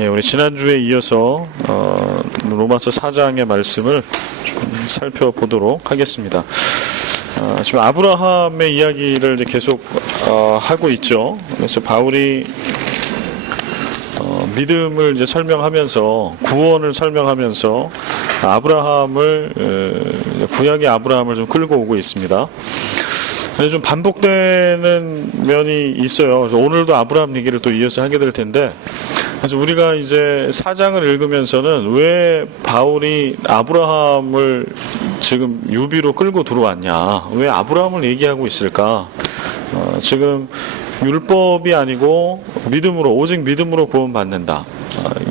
예, 우리 지난주에 이어서 로마서 4장의 말씀을 좀 살펴보도록 하겠습니다. 지금 아브라함의 이야기를 이제 계속 하고 있죠. 그래서 바울이 믿음을 이제 설명하면서 구원을 설명하면서 아브라함을 구약의 아브라함을 좀 끌고 오고 있습니다. 좀 반복되는 면이 있어요. 그래서 오늘도 아브라함 얘기를 또 이어서 하게 될 텐데, 그래서 우리가 이제 4장을 읽으면서는 왜 바울이 아브라함을 지금 유비로 끌고 들어왔냐, 왜 아브라함을 얘기하고 있을까? 지금 율법이 아니고 믿음으로, 오직 믿음으로 구원받는다.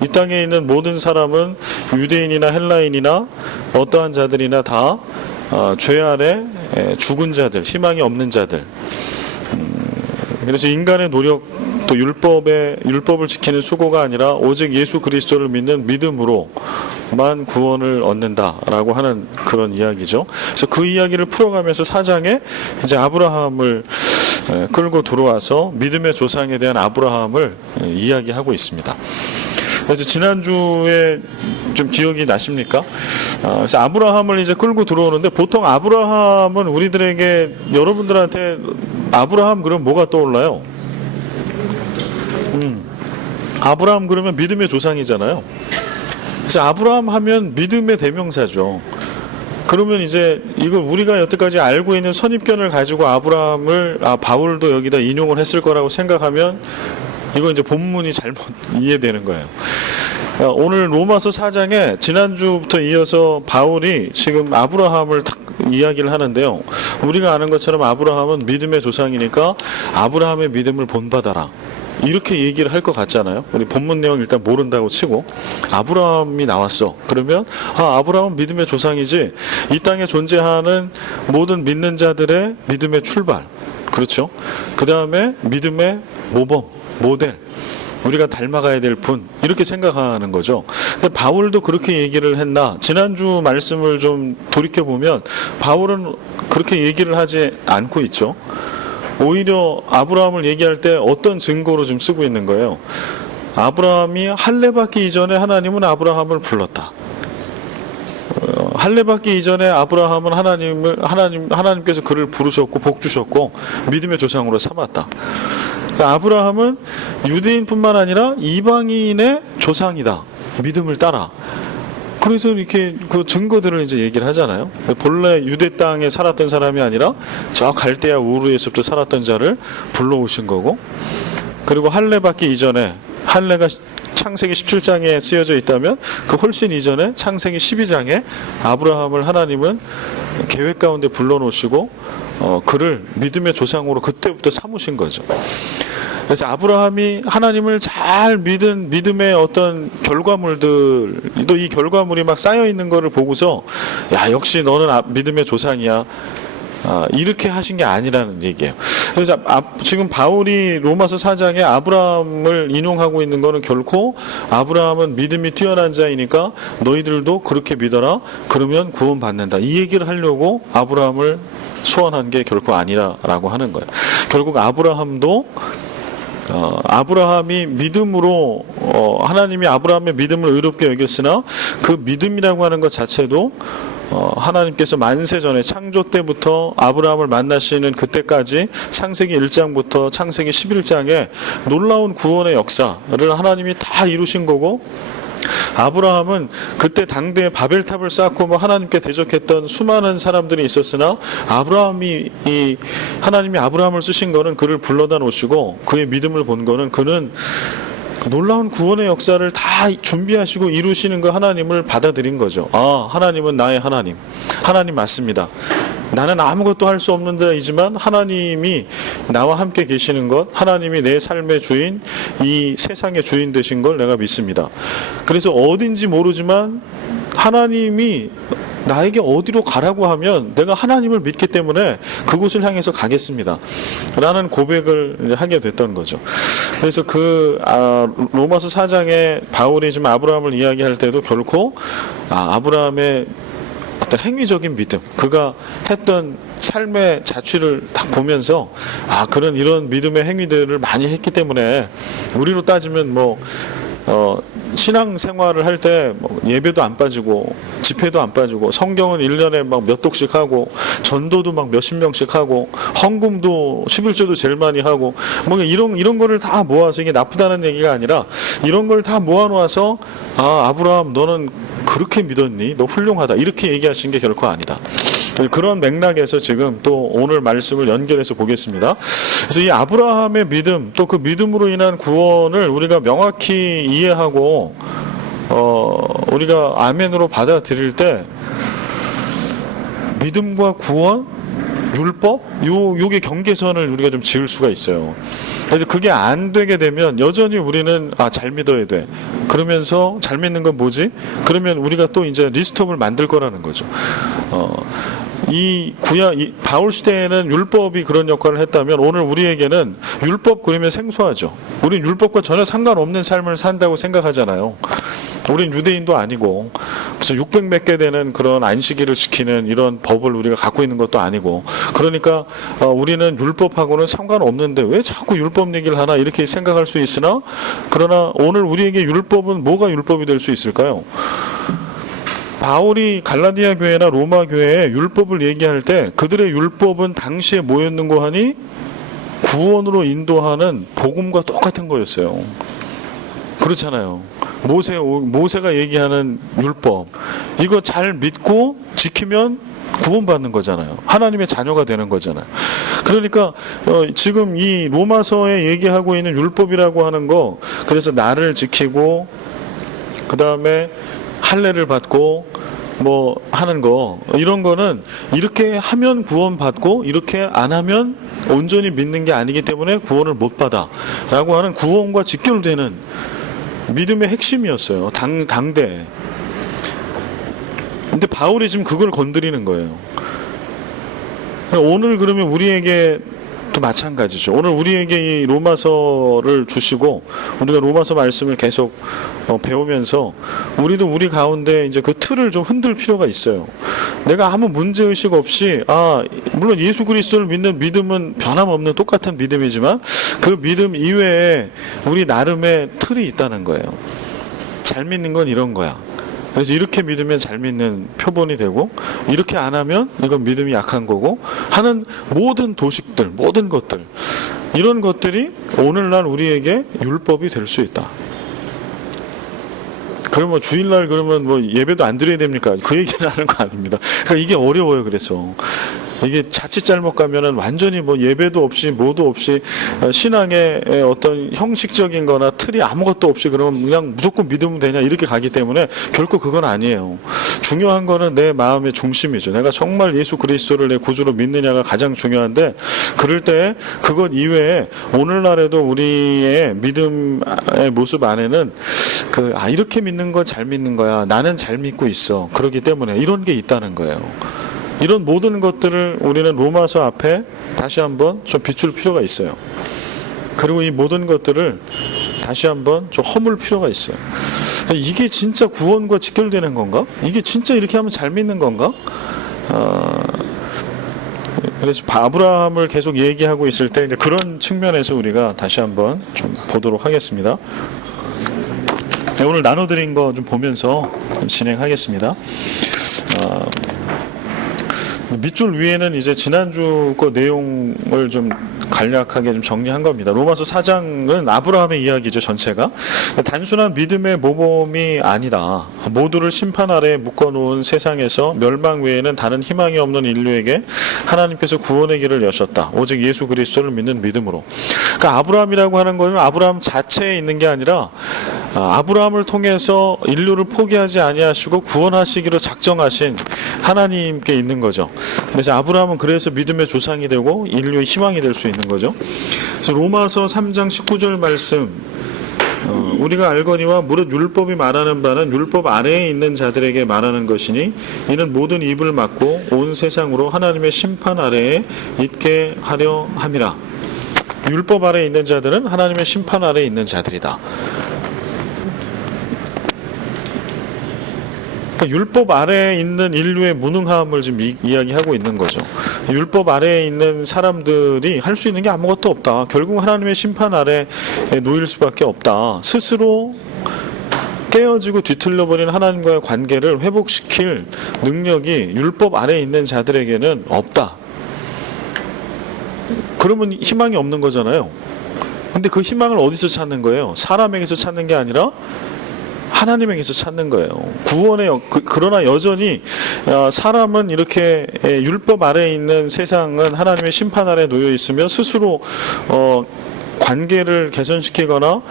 이 땅에 있는 모든 사람은 유대인이나 헬라인이나 어떠한 자들이나 다 죄 아래 죽은 자들, 희망이 없는 자들. 그래서 인간의 노력, 또 율법을 지키는 수고가 아니라 오직 예수 그리스도를 믿는 믿음으로만 구원을 얻는다라고 하는 그런 이야기죠. 그래서 그 이야기를 풀어가면서 4장에 이제 아브라함을 끌고 들어와서 믿음의 조상에 대한 아브라함을 이야기하고 있습니다. 그래서 지난주에 좀 기억이 나십니까? 그래서 아브라함을 이제 끌고 들어오는데, 보통 아브라함은 우리들에게, 여러분들한테 아브라함 그러면 뭐가 떠올라요? 아브라함 그러면 믿음의 조상이잖아요. 그래서 아브라함 하면 믿음의 대명사죠. 그러면 이제 이걸 우리가 여태까지 알고 있는 선입견을 가지고 아브라함을 바울도 여기다 인용을 했을 거라고 생각하면 이거 이제 본문이 잘못 이해되는 거예요. 오늘 로마서 4장에 지난주부터 이어서 바울이 지금 아브라함을 딱 이야기를 하는데요. 우리가 아는 것처럼 아브라함은 믿음의 조상이니까 아브라함의 믿음을 본받아라, 이렇게 얘기를 할 것 같잖아요. 우리 본문 내용 일단 모른다고 치고 아브라함이 나왔어. 그러면 아브라함은 믿음의 조상이지, 이 땅에 존재하는 모든 믿는 자들의 믿음의 출발, 그렇죠? 그 다음에 믿음의 모범, 모델, 우리가 닮아가야 될 분, 이렇게 생각하는 거죠. 근데 바울도 그렇게 얘기를 했나? 지난주 말씀을 좀 돌이켜보면 바울은 그렇게 얘기를 하지 않고 있죠. 오히려 아브라함을 얘기할 때 어떤 증거로 좀 쓰고 있는 거예요. 아브라함이 할례 받기 이전에 하나님은 아브라함을 불렀다. 할례 받기 이전에 아브라함은 하나님께서 그를 부르셨고 복 주셨고 믿음의 조상으로 삼았다. 아브라함은 유대인뿐만 아니라 이방인의 조상이다. 믿음을 따라. 그래서 이렇게 그 증거들을 이제 얘기를 하잖아요. 본래 유대 땅에 살았던 사람이 아니라 저 갈대아 우르에서부터 살았던 자를 불러오신 거고, 그리고 할례 받기 이전에, 할례가 창세기 17장에 쓰여져 있다면 그 훨씬 이전에 창세기 12장에 아브라함을 하나님은 계획 가운데 불러놓으시고 그를 믿음의 조상으로 그때부터 삼으신 거죠. 그래서 아브라함이 하나님을 잘 믿은 믿음의 어떤 결과물들, 또 이 결과물이 막 쌓여 있는 거를 보고서 야, 역시 너는 믿음의 조상이야, 이렇게 하신 게 아니라는 얘기예요. 그래서 지금 바울이 로마서 4장에 아브라함을 인용하고 있는 거는 결코 아브라함은 믿음이 뛰어난 자이니까 너희들도 그렇게 믿어라, 그러면 구원받는다, 이 얘기를 하려고 아브라함을 소원한 게 결코 아니라고 하는 거예요. 결국 아브라함이 믿음으로 하나님이 아브라함의 믿음을 의롭게 여겼으나 그 믿음이라고 하는 것 자체도 하나님께서 만세 전에, 창조 때부터 아브라함을 만나시는 그때까지 창세기 1장부터 창세기 11장에 놀라운 구원의 역사를 하나님이 다 이루신 거고, 아브라함은 그때 당대에 바벨탑을 쌓고 하나님께 대적했던 수많은 사람들이 있었으나 하나님이 아브라함을 쓰신 거는 그를 불러다 놓으시고 그의 믿음을 본 거는 그는 놀라운 구원의 역사를 다 준비하시고 이루시는 그 하나님을 받아들인 거죠. 하나님은 나의 하나님 맞습니다. 나는 아무것도 할 수 없는 자이지만 하나님이 나와 함께 계시는 것, 하나님이 내 삶의 주인, 이 세상의 주인 되신 걸 내가 믿습니다. 그래서 어딘지 모르지만 하나님이 나에게 어디로 가라고 하면 내가 하나님을 믿기 때문에 그곳을 향해서 가겠습니다 라는 고백을 하게 됐던 거죠. 그래서 로마서 4장에 바울이 지금 아브라함을 이야기할 때도 결코 아브라함의 어떤 행위적인 믿음, 그가 했던 삶의 자취를 딱 보면서 이런 믿음의 행위들을 많이 했기 때문에 우리로 따지면 신앙 생활을 할 때 예배도 안 빠지고 집회도 안 빠지고 성경은 1년에 막 몇 독씩 하고 전도도 막 몇십 명씩 하고 헌금도 11조도 제일 많이 하고 뭐 이런 거를 다 모아서, 이게 나쁘다는 얘기가 아니라 이런 걸 다 모아놓아서 아브라함 너는 그렇게 믿었니? 너 훌륭하다. 이렇게 얘기하신 게 결코 아니다. 그런 맥락에서 지금 또 오늘 말씀을 연결해서 보겠습니다. 그래서 이 아브라함의 믿음, 또 그 믿음으로 인한 구원을 우리가 명확히 이해하고 우리가 아멘으로 받아들일 때 믿음과 구원, 율법, 요게 경계선을 우리가 좀 지을 수가 있어요. 그래서 그게 안 되게 되면 여전히 우리는 잘 믿어야 돼. 그러면서 잘 믿는 건 뭐지? 그러면 우리가 또 이제 리스트업을 만들 거라는 거죠. 바울 시대에는 율법이 그런 역할을 했다면 오늘 우리에게는 율법 그러면 생소하죠. 우린 율법과 전혀 상관없는 삶을 산다고 생각하잖아요. 우린 유대인도 아니고 무슨 600몇 개 되는 그런 안식일을 지키는 이런 법을 우리가 갖고 있는 것도 아니고, 그러니까 우리는 율법하고는 상관없는데 왜 자꾸 율법 얘기를 하나 이렇게 생각할 수 있으나, 그러나 오늘 우리에게 율법은 뭐가 율법이 될 수 있을까요? 바울이 갈라디아 교회나 로마 교회에 율법을 얘기할 때 그들의 율법은 당시에 뭐였는고 하니 구원으로 인도하는 복음과 똑같은 거였어요. 그렇잖아요. 모세가 얘기하는 율법, 이거 잘 믿고 지키면 구원받는 거잖아요. 하나님의 자녀가 되는 거잖아요. 그러니까 지금 이 로마서에 얘기하고 있는 율법이라고 하는 거, 그래서 나를 지키고 그 다음에 할례를 받고 뭐 하는 거, 이런 거는 이렇게 하면 구원받고 이렇게 안 하면 온전히 믿는 게 아니기 때문에 구원을 못 받아 라고 하는 구원과 직결되는 믿음의 핵심이었어요. 당대. 근데 바울이 지금 그걸 건드리는 거예요. 오늘 그러면 우리에게 또 마찬가지죠. 오늘 우리에게 이 로마서를 주시고 우리가 로마서 말씀을 계속 배우면서 우리도 우리 가운데 이제 그 틀을 좀 흔들 필요가 있어요. 내가 아무 문제의식 없이 물론 예수 그리스도를 믿는 믿음은 변함없는 똑같은 믿음이지만 그 믿음 이외에 우리 나름의 틀이 있다는 거예요. 잘 믿는 건 이런 거야. 그래서 이렇게 믿으면 잘 믿는 표본이 되고, 이렇게 안 하면 이건 믿음이 약한 거고 하는 모든 도식들, 모든 것들, 이런 것들이 오늘날 우리에게 율법이 될 수 있다. 그러면 주일날 그러면 뭐 예배도 안 드려야 됩니까? 그 얘기를 하는 거 아닙니다. 그러니까 이게 어려워요. 그래서 이게 자칫 잘못 가면은 완전히 뭐 예배도 없이 뭐도 없이 신앙의 어떤 형식적인 거나 틀이 아무것도 없이 그러면 그냥 무조건 믿으면 되냐 이렇게 가기 때문에 결코 그건 아니에요. 중요한 거는 내 마음의 중심이죠. 내가 정말 예수 그리스도를 내 구주로 믿느냐가 가장 중요한데, 그럴 때 그것 이외에 오늘날에도 우리의 믿음의 모습 안에는 이렇게 믿는 건 잘 믿는 거야. 나는 잘 믿고 있어. 그렇기 때문에 이런 게 있다는 거예요. 이런 모든 것들을 우리는 로마서 앞에 다시 한번 좀 비출 필요가 있어요. 그리고 이 모든 것들을 다시 한번 좀 허물 필요가 있어요. 이게 진짜 구원과 직결되는 건가? 이게 진짜 이렇게 하면 잘 믿는 건가? 그래서 아브라함을 계속 얘기하고 있을 때 이제 그런 측면에서 우리가 다시 한번 좀 보도록 하겠습니다. 오늘 나눠드린 거 좀 보면서 좀 진행하겠습니다. 밑줄 위에는 이제 지난주 그 내용을 좀 간략하게 좀 정리한 겁니다. 로마서 4장은 아브라함의 이야기죠, 전체가. 단순한 믿음의 모범이 아니다. 모두를 심판 아래에 묶어놓은 세상에서 멸망 외에는 다른 희망이 없는 인류에게 하나님께서 구원의 길을 여셨다. 오직 예수 그리스도를 믿는 믿음으로. 그러니까 아브라함이라고 하는 것은 아브라함 자체에 있는 게 아니라 아브라함을 통해서 인류를 포기하지 아니하시고 구원하시기로 작정하신 하나님께 있는 거죠. 그래서 아브라함은 그래서 믿음의 조상이 되고 인류의 희망이 될 수 있는 거죠. 그래서 로마서 3장 19절 말씀, 우리가 알거니와 무릇 율법이 말하는 바는 율법 아래에 있는 자들에게 말하는 것이니 이는 모든 입을 막고 온 세상으로 하나님의 심판 아래에 있게 하려 함이라. 율법 아래에 있는 자들은 하나님의 심판 아래에 있는 자들이다. 그러니까 율법 아래에 있는 인류의 무능함을 지금 이야기하고 있는 거죠. 율법 아래에 있는 사람들이 할 수 있는 게 아무것도 없다. 결국 하나님의 심판 아래에 놓일 수밖에 없다. 스스로 깨어지고 뒤틀려버린 하나님과의 관계를 회복시킬 능력이 율법 아래에 있는 자들에게는 없다. 그러면 희망이 없는 거잖아요. 근데 그 희망을 어디서 찾는 거예요? 사람에게서 찾는 게 아니라 하나님에게서 찾는 거예요. 구원의 그러나 여전히 사람은 이렇게 율법 아래에 있는 세상은 하나님의 심판 아래에 놓여 있으며 스스로 관계를 개선시키거나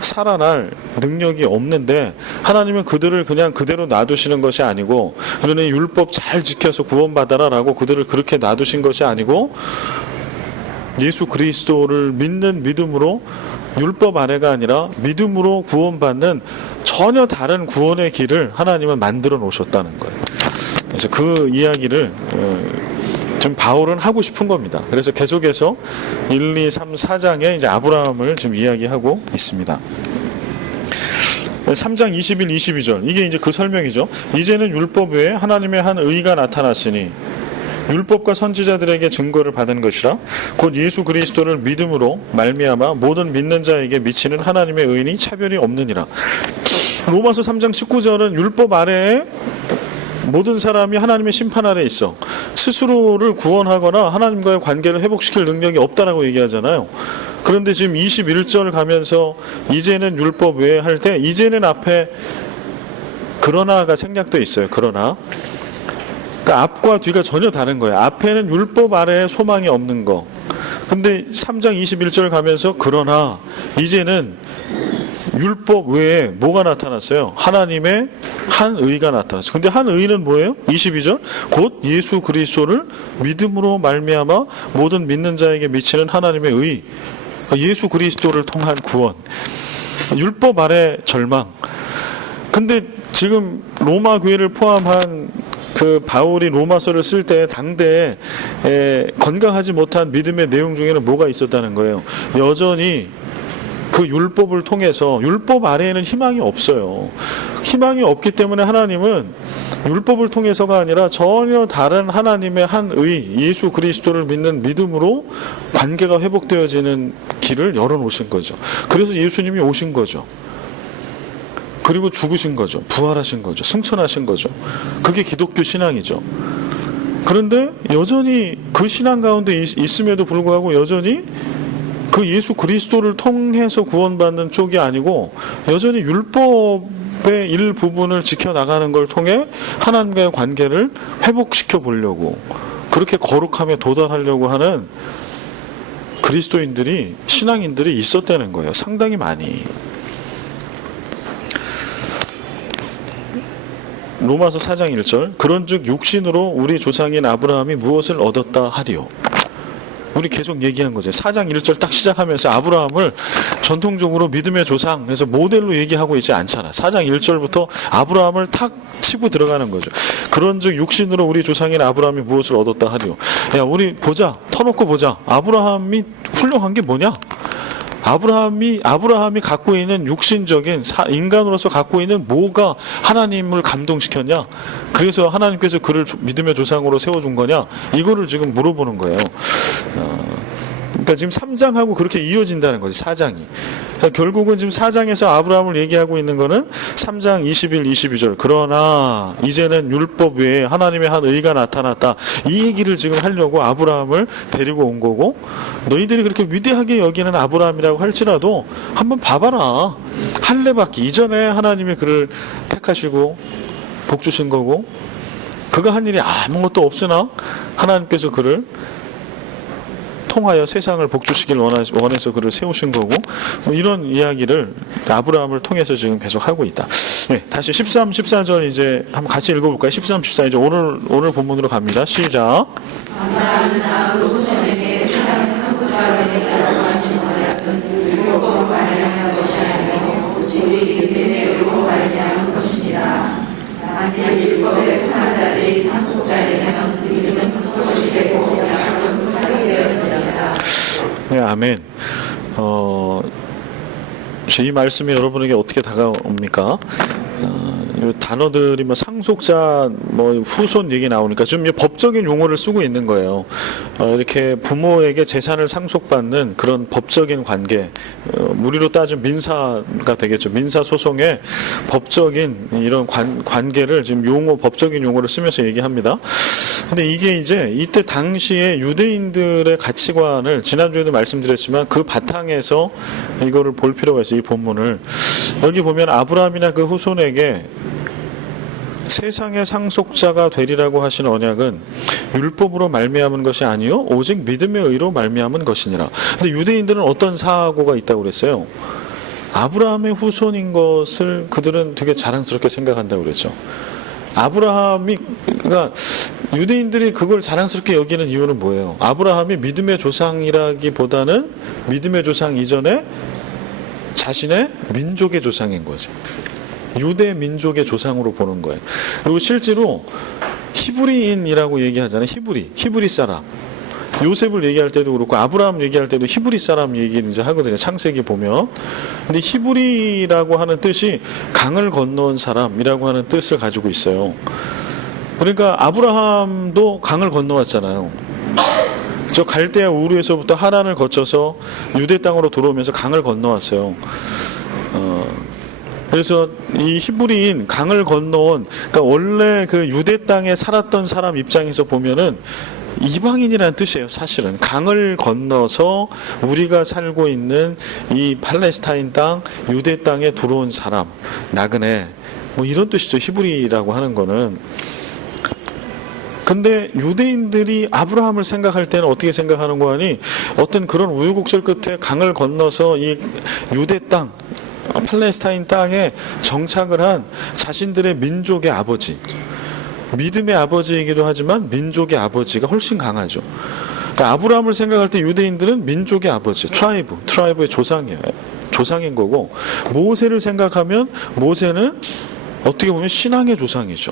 살아날 능력이 없는데, 하나님은 그들을 그냥 그대로 놔두시는 것이 아니고, 그러니 율법 잘 지켜서 구원받아라 라고 그들을 그렇게 놔두신 것이 아니고, 예수 그리스도를 믿는 믿음으로, 율법 아래가 아니라 믿음으로 구원받는 전혀 다른 구원의 길을 하나님은 만들어 놓으셨다는 거예요. 그래서 그 이야기를 좀 바울은 하고 싶은 겁니다. 그래서 계속해서 1, 2, 3, 4장에 이제 아브라함을 지금 이야기하고 있습니다. 3장 21, 22절, 이게 이제 그 설명이죠. 이제는 율법 외에 하나님의 한 의가 나타났으니 율법과 선지자들에게 증거를 받은 것이라 곧 예수 그리스도를 믿음으로 말미암아 모든 믿는 자에게 미치는 하나님의 의인이 차별이 없느니라. 로마서 3장 19절은 율법 아래에 모든 사람이 하나님의 심판 아래에 있어 스스로를 구원하거나 하나님과의 관계를 회복시킬 능력이 없다라고 얘기하잖아요. 그런데 지금 21절 가면서 이제는 율법 외에 할 때 이제는 앞에 그러나가 생략되어 있어요. 그러나 그러니까 앞과 뒤가 전혀 다른 거예요. 앞에는 율법 아래에 소망이 없는 거. 근데 3장 21절 가면서 그러나 이제는 율법 외에 뭐가 나타났어요? 하나님의 한 의가 나타났어요. 근데 한 의는 뭐예요? 22절 곧 예수 그리스도를 믿음으로 말미암아 모든 믿는 자에게 미치는 하나님의 의. 그러니까 예수 그리스도를 통한 구원. 율법 아래 절망. 근데 지금 로마 교회를 포함한 그 바울이 로마서를 쓸 때 당대에 건강하지 못한 믿음의 내용 중에는 뭐가 있었다는 거예요. 여전히 그 율법을 통해서 율법 아래에는 희망이 없어요. 희망이 없기 때문에 하나님은 율법을 통해서가 아니라 전혀 다른 하나님의 한 의, 예수 그리스도를 믿는 믿음으로 관계가 회복되어지는 길을 열어놓으신 거죠. 그래서 예수님이 오신 거죠. 그리고 죽으신 거죠. 부활하신 거죠. 승천하신 거죠. 그게 기독교 신앙이죠. 그런데 여전히 그 신앙 가운데 있음에도 불구하고 여전히 그 예수 그리스도를 통해서 구원받는 쪽이 아니고 여전히 율법의 일부분을 지켜나가는 걸 통해 하나님과의 관계를 회복시켜 보려고 그렇게 거룩함에 도달하려고 하는 그리스도인들이, 신앙인들이 있었다는 거예요. 상당히 많이. 로마서 4장 1절 그런즉 육신으로 우리 조상인 아브라함이 무엇을 얻었다 하리요. 우리 계속 얘기한 거죠. 4장 1절 딱 시작하면서 아브라함을 전통적으로 믿음의 조상, 그래서 모델로 얘기하고 있지 않잖아. 4장 1절부터 아브라함을 탁 치고 들어가는 거죠. 그런즉 육신으로 우리 조상인 아브라함이 무엇을 얻었다 하리요. 야, 우리 보자. 터놓고 보자. 아브라함이 훌륭한 게 뭐냐? 아브라함이 갖고 있는 육신적인 인간으로서 갖고 있는 뭐가 하나님을 감동시켰냐? 그래서 하나님께서 그를 믿음의 조상으로 세워준 거냐? 이거를 지금 물어보는 거예요. 그러니까 지금 3장하고 그렇게 이어진다는 거지, 4장이. 그러니까 결국은 지금 4장에서 아브라함을 얘기하고 있는 거는 3장 21, 22절. 그러나 이제는 율법 외에 하나님의 한 의가 나타났다. 이 얘기를 지금 하려고 아브라함을 데리고 온 거고, 너희들이 그렇게 위대하게 여기는 아브라함이라고 할지라도 한번 봐봐라. 할례받기 이전에 하나님이 그를 택하시고 복 주신 거고, 그가 한 일이 아무것도 없으나 하나님께서 그를 통하여 세상을 복주시길 원해서 그를 세우신 거고, 뭐 이런 이야기를 아브라함을 통해서 지금 계속 하고 있다. 네, 다시 13, 14절 이제 한번 같이 읽어볼까요? 13, 14 이제 오늘 본문으로 갑니다. 시작. 아브라함은 그 후손에게 세상의 선구자가 되리라고 하지 못하였던 율법으로 말미암은 것이 아니요 오직 우리 믿음의 의로 말미암은 것이니라. 만일 율법에 속한 자들이 상속자이면 믿음은 소식이 되고 약속은 토착이 되었느니라. 네, 아멘. 이 말씀이 여러분에게 어떻게 다가옵니까? 요 단어들이 뭐 상속자, 뭐 후손 얘기 나오니까 좀 법적인 용어를 쓰고 있는 거예요. 이렇게 부모에게 재산을 상속받는 그런 법적인 관계, 우리로 따지면 민사가 되겠죠. 민사 소송의 법적인 이런 관계를 지금 법적인 용어를 쓰면서 얘기합니다. 근데 이게 이제 이때 당시에 유대인들의 가치관을 지난주에도 말씀드렸지만 그 바탕에서 이거를 볼 필요가 있어요. 이 본문을. 여기 보면 아브라함이나 그 후손에게 세상의 상속자가 되리라고 하신 언약은 율법으로 말미암은 것이 아니요 오직 믿음의 의로 말미암은 것이니라. 근데 유대인들은 어떤 사고가 있다고 그랬어요? 아브라함의 후손인 것을 그들은 되게 자랑스럽게 생각한다고 그랬죠. 아브라함이, 그러니까 유대인들이 그걸 자랑스럽게 여기는 이유는 뭐예요? 아브라함이 믿음의 조상이라기보다는 믿음의 조상 이전에 자신의 민족의 조상인 거죠. 유대 민족의 조상으로 보는 거예요. 그리고 실제로 히브리인이라고 얘기하잖아요. 히브리 사람. 요셉을 얘기할 때도 그렇고 아브라함 얘기할 때도 히브리 사람 얘기를 이제 하거든요. 창세기 보면. 근데 히브리라고 하는 뜻이 강을 건너온 사람이라고 하는 뜻을 가지고 있어요. 그러니까 아브라함도 강을 건너왔잖아요. 저 갈대아 우르에서부터 하란을 거쳐서 유대 땅으로 들어오면서 강을 건너왔어요. 그래서 이 히브리인 강을 건너온, 그러니까 원래 그 유대 땅에 살았던 사람 입장에서 보면은 이방인이라는 뜻이에요. 사실은 강을 건너서 우리가 살고 있는 이 팔레스타인 땅, 유대 땅에 들어온 사람, 나그네, 뭐 이런 뜻이죠. 히브리라고 하는 거는. 근데 유대인들이 아브라함을 생각할 때는 어떻게 생각하는 거 아니? 어떤 그런 우여곡절 끝에 강을 건너서 이 유대 땅, 팔레스타인 땅에 정착을 한 자신들의 민족의 아버지, 믿음의 아버지이기도 하지만 민족의 아버지가 훨씬 강하죠. 그러니까 아브라함을 생각할 때 유대인들은 민족의 아버지, 트라이브의 조상인 거고, 모세를 생각하면 모세는 어떻게 보면 신앙의 조상이죠.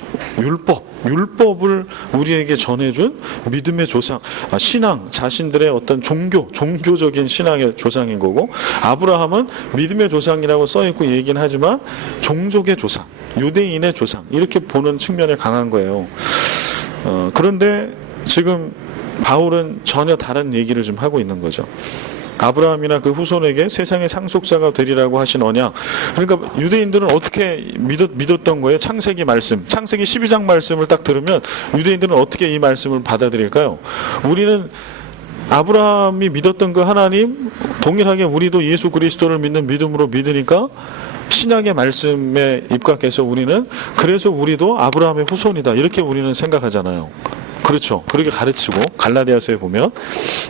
율법을 우리에게 전해준 믿음의 조상, 신앙, 자신들의 어떤 종교적인 신앙의 조상인 거고, 아브라함은 믿음의 조상이라고 써있고 얘기는 하지만 종족의 조상, 유대인의 조상, 이렇게 보는 측면에 강한 거예요. 그런데 지금 바울은 전혀 다른 얘기를 좀 하고 있는 거죠. 아브라함이나 그 후손에게 세상의 상속자가 되리라고 하신 언약. 그러니까 유대인들은 어떻게 믿었던 거예요? 창세기 말씀, 창세기 12장 말씀을 딱 들으면 유대인들은 어떻게 이 말씀을 받아들일까요? 우리는 아브라함이 믿었던 그 하나님 동일하게 우리도 예수 그리스도를 믿는 믿음으로 믿으니까 신약의 말씀에 입각해서 우리는 그래서 우리도 아브라함의 후손이다 이렇게 우리는 생각하잖아요. 그렇죠. 그렇게 가르치고 갈라디아서에 보면.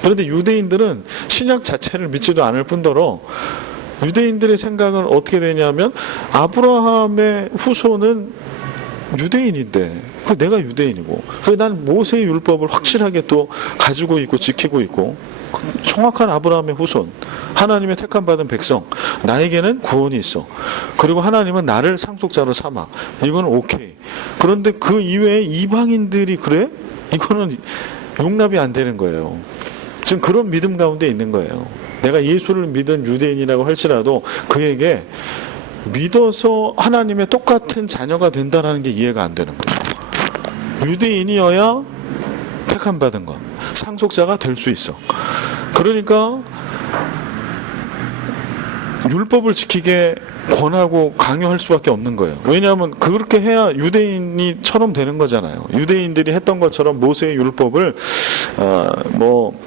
그런데 유대인들은 신약 자체를 믿지도 않을 뿐더러 유대인들의 생각은 어떻게 되냐면 아브라함의 후손은 유대인인데 내가 유대인이고 그래 난 모세의 율법을 확실하게 또 가지고 있고 지키고 있고 정확한 아브라함의 후손, 하나님의 택함 받은 백성, 나에게는 구원이 있어. 그리고 하나님은 나를 상속자로 삼아. 이건 오케이. 그런데 그 이외에 이방인들이 그래? 이거는 용납이 안 되는 거예요. 지금 그런 믿음 가운데 있는 거예요. 내가 예수를 믿은 유대인이라고 할지라도 그에게 믿어서 하나님의 똑같은 자녀가 된다는 게 이해가 안 되는 거죠. 유대인이어야 택함 받은 것, 상속자가 될 수 있어. 그러니까 율법을 지키게 권하고 강요할 수밖에 없는 거예요. 왜냐하면 그렇게 해야 유대인이처럼 되는 거잖아요. 유대인들이 했던 것처럼 모세의 율법을 뭐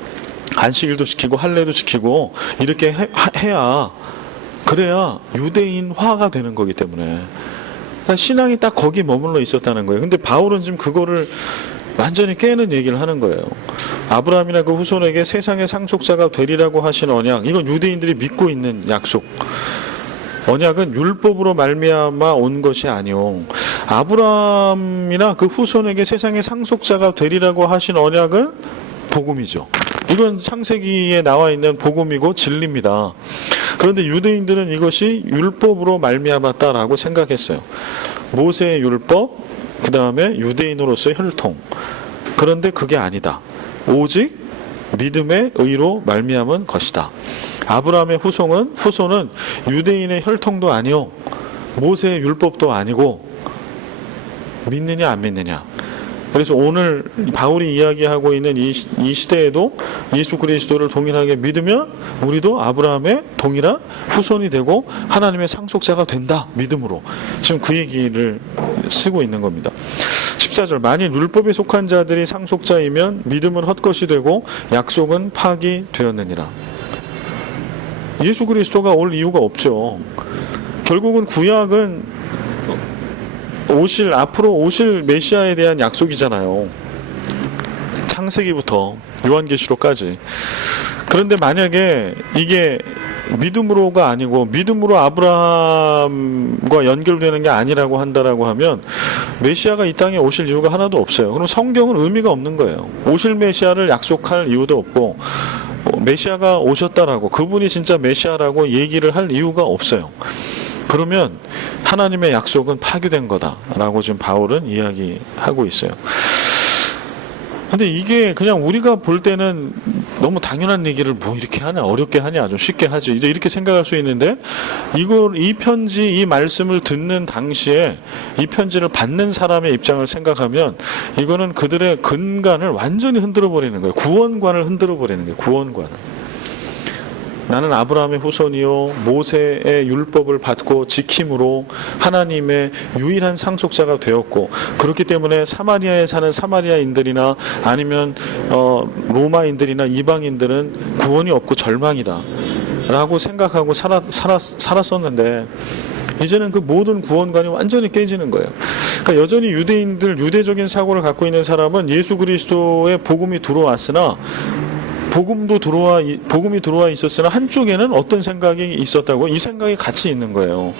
안식일도 지키고 할례도 지키고 이렇게 해야 그래야 유대인화가 되는 거기 때문에 신앙이 딱 거기 머물러 있었다는 거예요. 근데 바울은 지금 그거를 완전히 깨는 얘기를 하는 거예요. 아브라함이나 그 후손에게 세상의 상속자가 되리라고 하신 언약, 이건 유대인들이 믿고 있는 약속. 언약은 율법으로 말미암아 온 것이 아니오. 아브라함이나 그 후손에게 세상의 상속자가 되리라고 하신 언약은 복음이죠. 이건 창세기에 나와 있는 복음이고 진리입니다. 그런데 유대인들은 이것이 율법으로 말미암았다라고 생각했어요. 모세의 율법, 그 다음에 유대인으로서의 혈통. 그런데 그게 아니다. 오직 믿음의 의로 말미암은 것이다. 아브라함의 후손은 유대인의 혈통도 아니요 모세의 율법도 아니고 믿느냐 안 믿느냐. 그래서 오늘 바울이 이야기하고 있는 이 시대에도 예수 그리스도를 동일하게 믿으면 우리도 아브라함의 동일한 후손이 되고 하나님의 상속자가 된다. 믿음으로. 지금 그 얘기를 쓰고 있는 겁니다. 14절, 만일 율법에 속한 자들이 상속자이면 믿음은 헛것이 되고 약속은 파기되었느니라. 예수 그리스도가 올 이유가 없죠. 결국은 구약은 앞으로 오실 메시아에 대한 약속이잖아요. 창세기부터 요한계시록까지. 그런데 만약에 이게 믿음으로가 아니고 믿음으로 아브라함과 연결되는 게 아니라고 한다라고 하면 메시아가 이 땅에 오실 이유가 하나도 없어요. 그럼 성경은 의미가 없는 거예요. 오실 메시아를 약속할 이유도 없고 메시아가 오셨다라고, 그분이 진짜 메시아라고 얘기를 할 이유가 없어요. 그러면 하나님의 약속은 파기된 거다라고 지금 바울은 이야기하고 있어요. 근데 이게 그냥 우리가 볼 때는 너무 당연한 얘기를 뭐 이렇게 하냐, 어렵게 하냐, 좀 쉽게 하지, 이제 이렇게 생각할 수 있는데, 이 편지, 이 말씀을 듣는 당시에 이 편지를 받는 사람의 입장을 생각하면 이거는 그들의 근간을 완전히 흔들어 버리는 거예요. 구원관을 흔들어 버리는 거예요. 구원관을. 나는 아브라함의 후손이요 모세의 율법을 받고 지킴으로 하나님의 유일한 상속자가 되었고, 그렇기 때문에 사마리아에 사는 사마리아인들이나 아니면 로마인들이나 이방인들은 구원이 없고 절망이다 라고 생각하고 살았었는데, 이제는 그 모든 구원관이 완전히 깨지는 거예요. 그러니까 여전히 유대적인 사고를 갖고 있는 사람은 예수 그리스도의 복음이 들어왔으나, 복음이 들어와 있었으나 한쪽에는 어떤 생각이 있었다고, 이 생각이 같이 있는 거예요.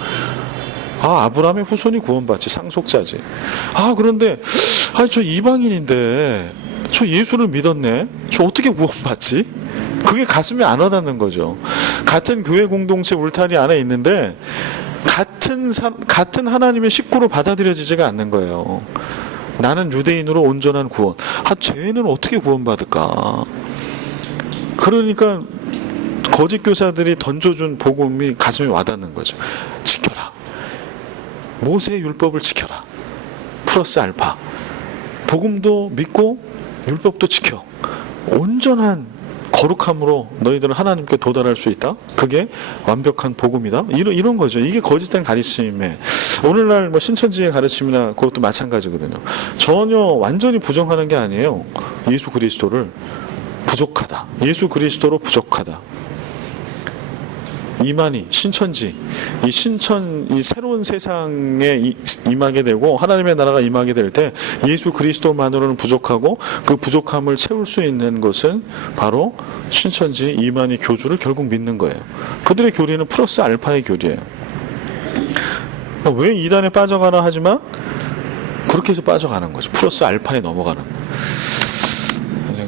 아브라함의 후손이 구원받지, 상속자지. 그런데 저 이방인인데 저 예수를 믿었네, 저 어떻게 구원받지? 그게 가슴에 안 와닿는 거죠. 같은 교회 공동체 울타리 안에 있는데 같은 하나님의 식구로 받아들여지지가 않는 거예요. 나는 유대인으로 온전한 구원. 쟤는 어떻게 구원받을까? 그러니까 거짓 교사들이 던져준 복음이 가슴에 와닿는 거죠. 지켜라. 모세의 율법을 지켜라. 플러스 알파. 복음도 믿고 율법도 지켜. 온전한 거룩함으로 너희들은 하나님께 도달할 수 있다. 그게 완벽한 복음이다. 이런 거죠. 이게 거짓된 가르침에, 오늘날 신천지의 가르침이나 그것도 마찬가지거든요. 전혀 완전히 부정하는 게 아니에요. 예수 그리스도를 부족하다. 예수 그리스도로 부족하다. 이만희, 신천지, 이 새로운 세상에 임하게 되고 하나님의 나라가 임하게 될 때 예수 그리스도만으로는 부족하고, 그 부족함을 채울 수 있는 것은 바로 신천지, 이만희 교주를 결국 믿는 거예요. 그들의 교리는 플러스 알파의 교리예요. 왜 이단에 빠져가나 하지만 그렇게 해서 빠져가는 거죠. 플러스 알파에 넘어가는 거예요.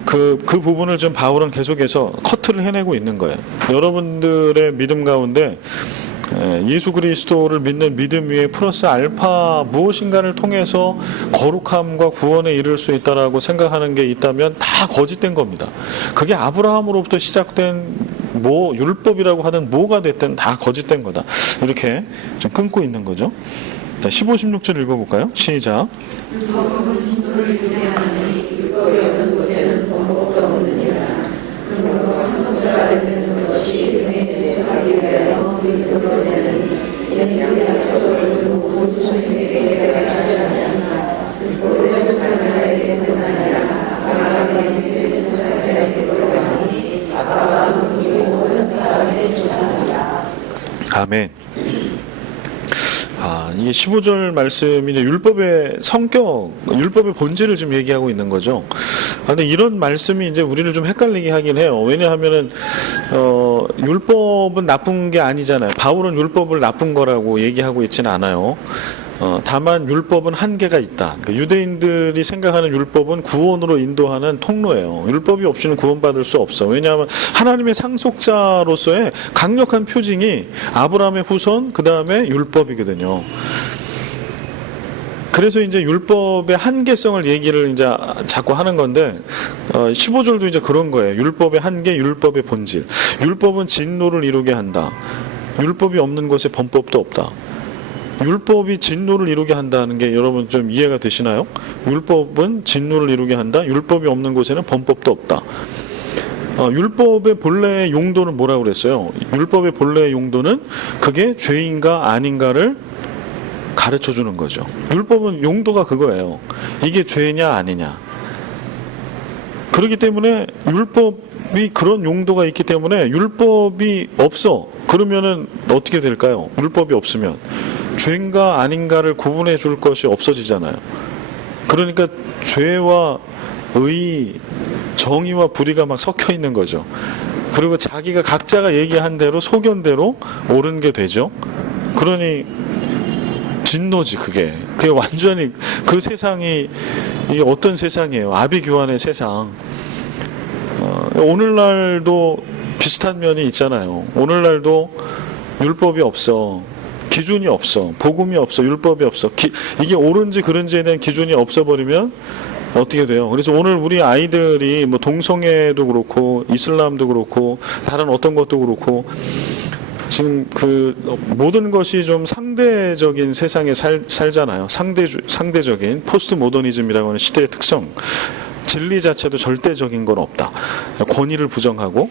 그 부분을 좀 바울은 계속해서 커트를 해내고 있는 거예요. 여러분들의 믿음 가운데 예수 그리스도를 믿는 믿음 위에 플러스 알파 무엇인가를 통해서 거룩함과 구원에 이를 수 있다라고 생각하는 게 있다면 다 거짓된 겁니다. 그게 아브라함으로부터 시작된 율법이라고 하든 뭐가 됐든 다 거짓된 거다. 이렇게 좀 끊고 있는 거죠. 자, 15, 16절 읽어볼까요? 시작. 아멘. 이게 15절 말씀이 율법의 성격, 율법의 본질을 좀 얘기하고 있는 거죠. 근데 이런 말씀이 이제 우리를 좀 헷갈리게 하긴 해요. 왜냐하면은, 율법은 나쁜 게 아니잖아요. 바울은 율법을 나쁜 거라고 얘기하고 있지는 않아요. 다만 율법은 한계가 있다. 그러니까 유대인들이 생각하는 율법은 구원으로 인도하는 통로예요. 율법이 없이는 구원받을 수 없어. 왜냐하면 하나님의 상속자로서의 강력한 표징이 아브라함의 후손, 그 다음에 율법이거든요. 그래서 이제 율법의 한계성을 얘기를 이제 자꾸 하는 건데, 15절도 이제 그런 거예요. 율법의 한계, 율법의 본질. 율법은 진노를 이루게 한다. 율법이 없는 곳에 범법도 없다. 율법이 진노를 이루게 한다는 게 여러분 좀 이해가 되시나요? 율법은 진노를 이루게 한다. 율법이 없는 곳에는 범법도 없다. 율법의 본래의 용도는 뭐라고 그랬어요? 율법의 본래의 용도는 그게 죄인가 아닌가를 가르쳐 주는 거죠. 율법은 용도가 그거예요. 이게 죄냐 아니냐. 그렇기 때문에 율법이 그런 용도가 있기 때문에 율법이 없어. 그러면은 어떻게 될까요? 율법이 없으면 죄인가 아닌가를 구분해 줄 것이 없어지잖아요. 그러니까 죄와 의, 정의와 불의가 막 섞여 있는 거죠. 그리고 자기가 각자가 얘기한 대로 소견대로 옳은 게 되죠. 그러니 진노지 그게. 그게 완전히 그 세상이 이게 어떤 세상이에요? 아비규환의 세상. 오늘날도 비슷한 면이 있잖아요. 오늘날도 율법이 없어. 기준이 없어. 복음이 없어. 율법이 없어. 이게 옳은지 그른지에 대한 기준이 없어버리면 어떻게 돼요? 그래서 오늘 우리 아이들이 뭐 동성애도 그렇고 이슬람도 그렇고 다른 어떤 것도 그렇고 지금 그 모든 것이 좀 상대적인 세상에 살잖아요. 상대적인 포스트 모더니즘이라고 하는 시대의 특성. 진리 자체도 절대적인 건 없다. 권위를 부정하고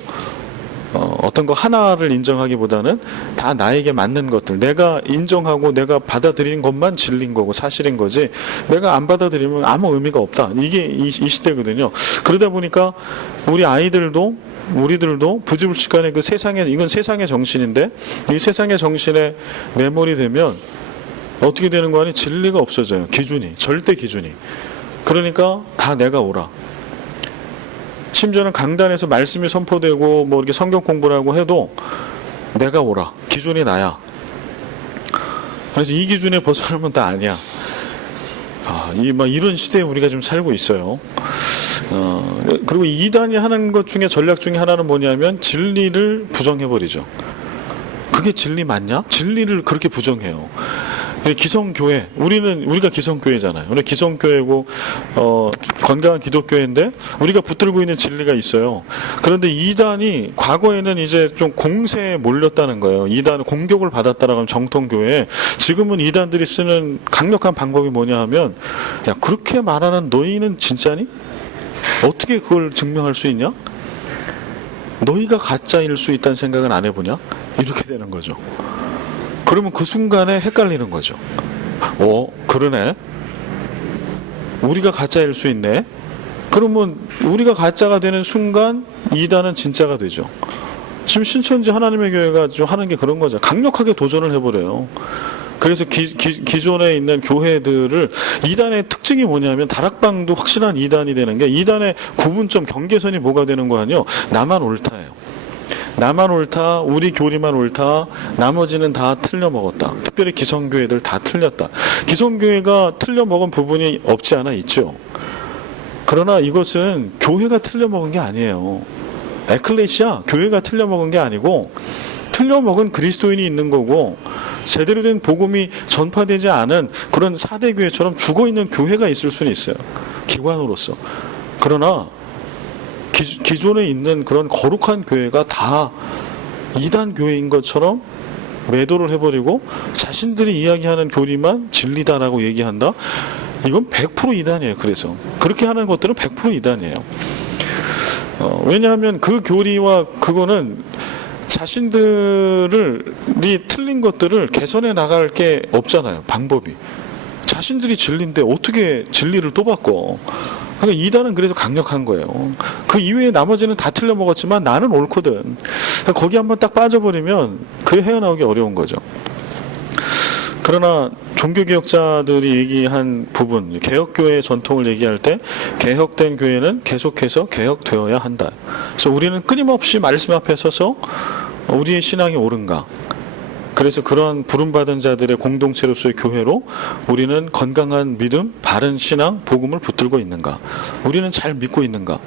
어떤 거 하나를 인정하기보다는 다 나에게 맞는 것들, 내가 인정하고 내가 받아들인 것만 진리인 거고 사실인 거지, 내가 안 받아들이면 아무 의미가 없다. 이게 이 시대거든요. 그러다 보니까 우리 아이들도 우리들도 부지불식간에 그 세상의, 이건 세상의 정신인데 이 세상의 정신에 매몰이 되면 어떻게 되는 거 아니? 진리가 없어져요. 기준이, 절대 기준이. 그러니까 다 내가 옳아. 심지어는 강단에서 말씀이 선포되고 뭐 이렇게 성경 공부를 하고 해도 내가 옳아. 기준이 나야. 그래서 이 기준에 벗어나면 다 아니야. 이런 시대에 우리가 좀 살고 있어요. 그리고 이단이 하는 것 중에 전략 중에 하나는 뭐냐면 진리를 부정해버리죠. 그게 진리 맞냐? 진리를 그렇게 부정해요. 기성교회, 우리가 기성교회잖아요. 우리 기성교회고 건강한 기독교회인데 우리가 붙들고 있는 진리가 있어요. 그런데 이단이 과거에는 이제 좀 공세에 몰렸다는 거예요. 이단은 공격을 받았다라고 하면 정통교회. 지금은 이단들이 쓰는 강력한 방법이 뭐냐 하면, 야, 그렇게 말하는 너희는 진짜니? 어떻게 그걸 증명할 수 있냐? 너희가 가짜일 수 있다는 생각은 안 해보냐? 이렇게 되는 거죠. 그러면 그 순간에 헷갈리는 거죠. 그러네. 우리가 가짜일 수 있네. 그러면 우리가 가짜가 되는 순간 이단은 진짜가 되죠. 지금 신천지 하나님의 교회가 좀 하는 게 그런 거죠. 강력하게 도전을 해버려요. 그래서 기존에 있는 교회들을, 이단의 특징이 뭐냐면 다락방도 확실한 이단이 되는 게, 이단의 구분점, 경계선이 뭐가 되는 거 아니요? 나만 옳다예요. 나만 옳다, 우리 교리만 옳다, 나머지는 다 틀려먹었다. 특별히 기성교회들 다 틀렸다. 기성교회가 틀려먹은 부분이 없지 않아 있죠. 그러나 이것은 교회가 틀려먹은 게 아니에요. 에클레시아, 교회가 틀려먹은 게 아니고, 틀려먹은 그리스도인이 있는 거고, 제대로 된 복음이 전파되지 않은 그런 4대 교회처럼 죽어있는 교회가 있을 수는 있어요. 기관으로서. 그러나 기존에 있는 그런 거룩한 교회가 다 이단 교회인 것처럼 매도를 해버리고 자신들이 이야기하는 교리만 진리다라고 얘기한다? 이건 100% 이단이에요. 그래서 그렇게 하는 것들은 100% 이단이에요. 왜냐하면 그 교리와 그거는 자신들이 틀린 것들을 개선해 나갈 게 없잖아요. 방법이. 자신들이 진리인데 어떻게 진리를 또 바꿔? 그러니까 이단은 그래서 강력한 거예요. 그 이외에 나머지는 다 틀려먹었지만 나는 옳거든. 거기 한번 딱 빠져버리면 그게 헤어나오기 어려운 거죠. 그러나 종교개혁자들이 얘기한 부분, 개혁교회의 전통을 얘기할 때 개혁된 교회는 계속해서 개혁되어야 한다. 그래서 우리는 끊임없이 말씀 앞에 서서 우리의 신앙이 옳은가, 그래서 그런 부름받은 자들의 공동체로서의 교회로 우리는 건강한 믿음, 바른 신앙, 복음을 붙들고 있는가, 우리는 잘 믿고 있는가,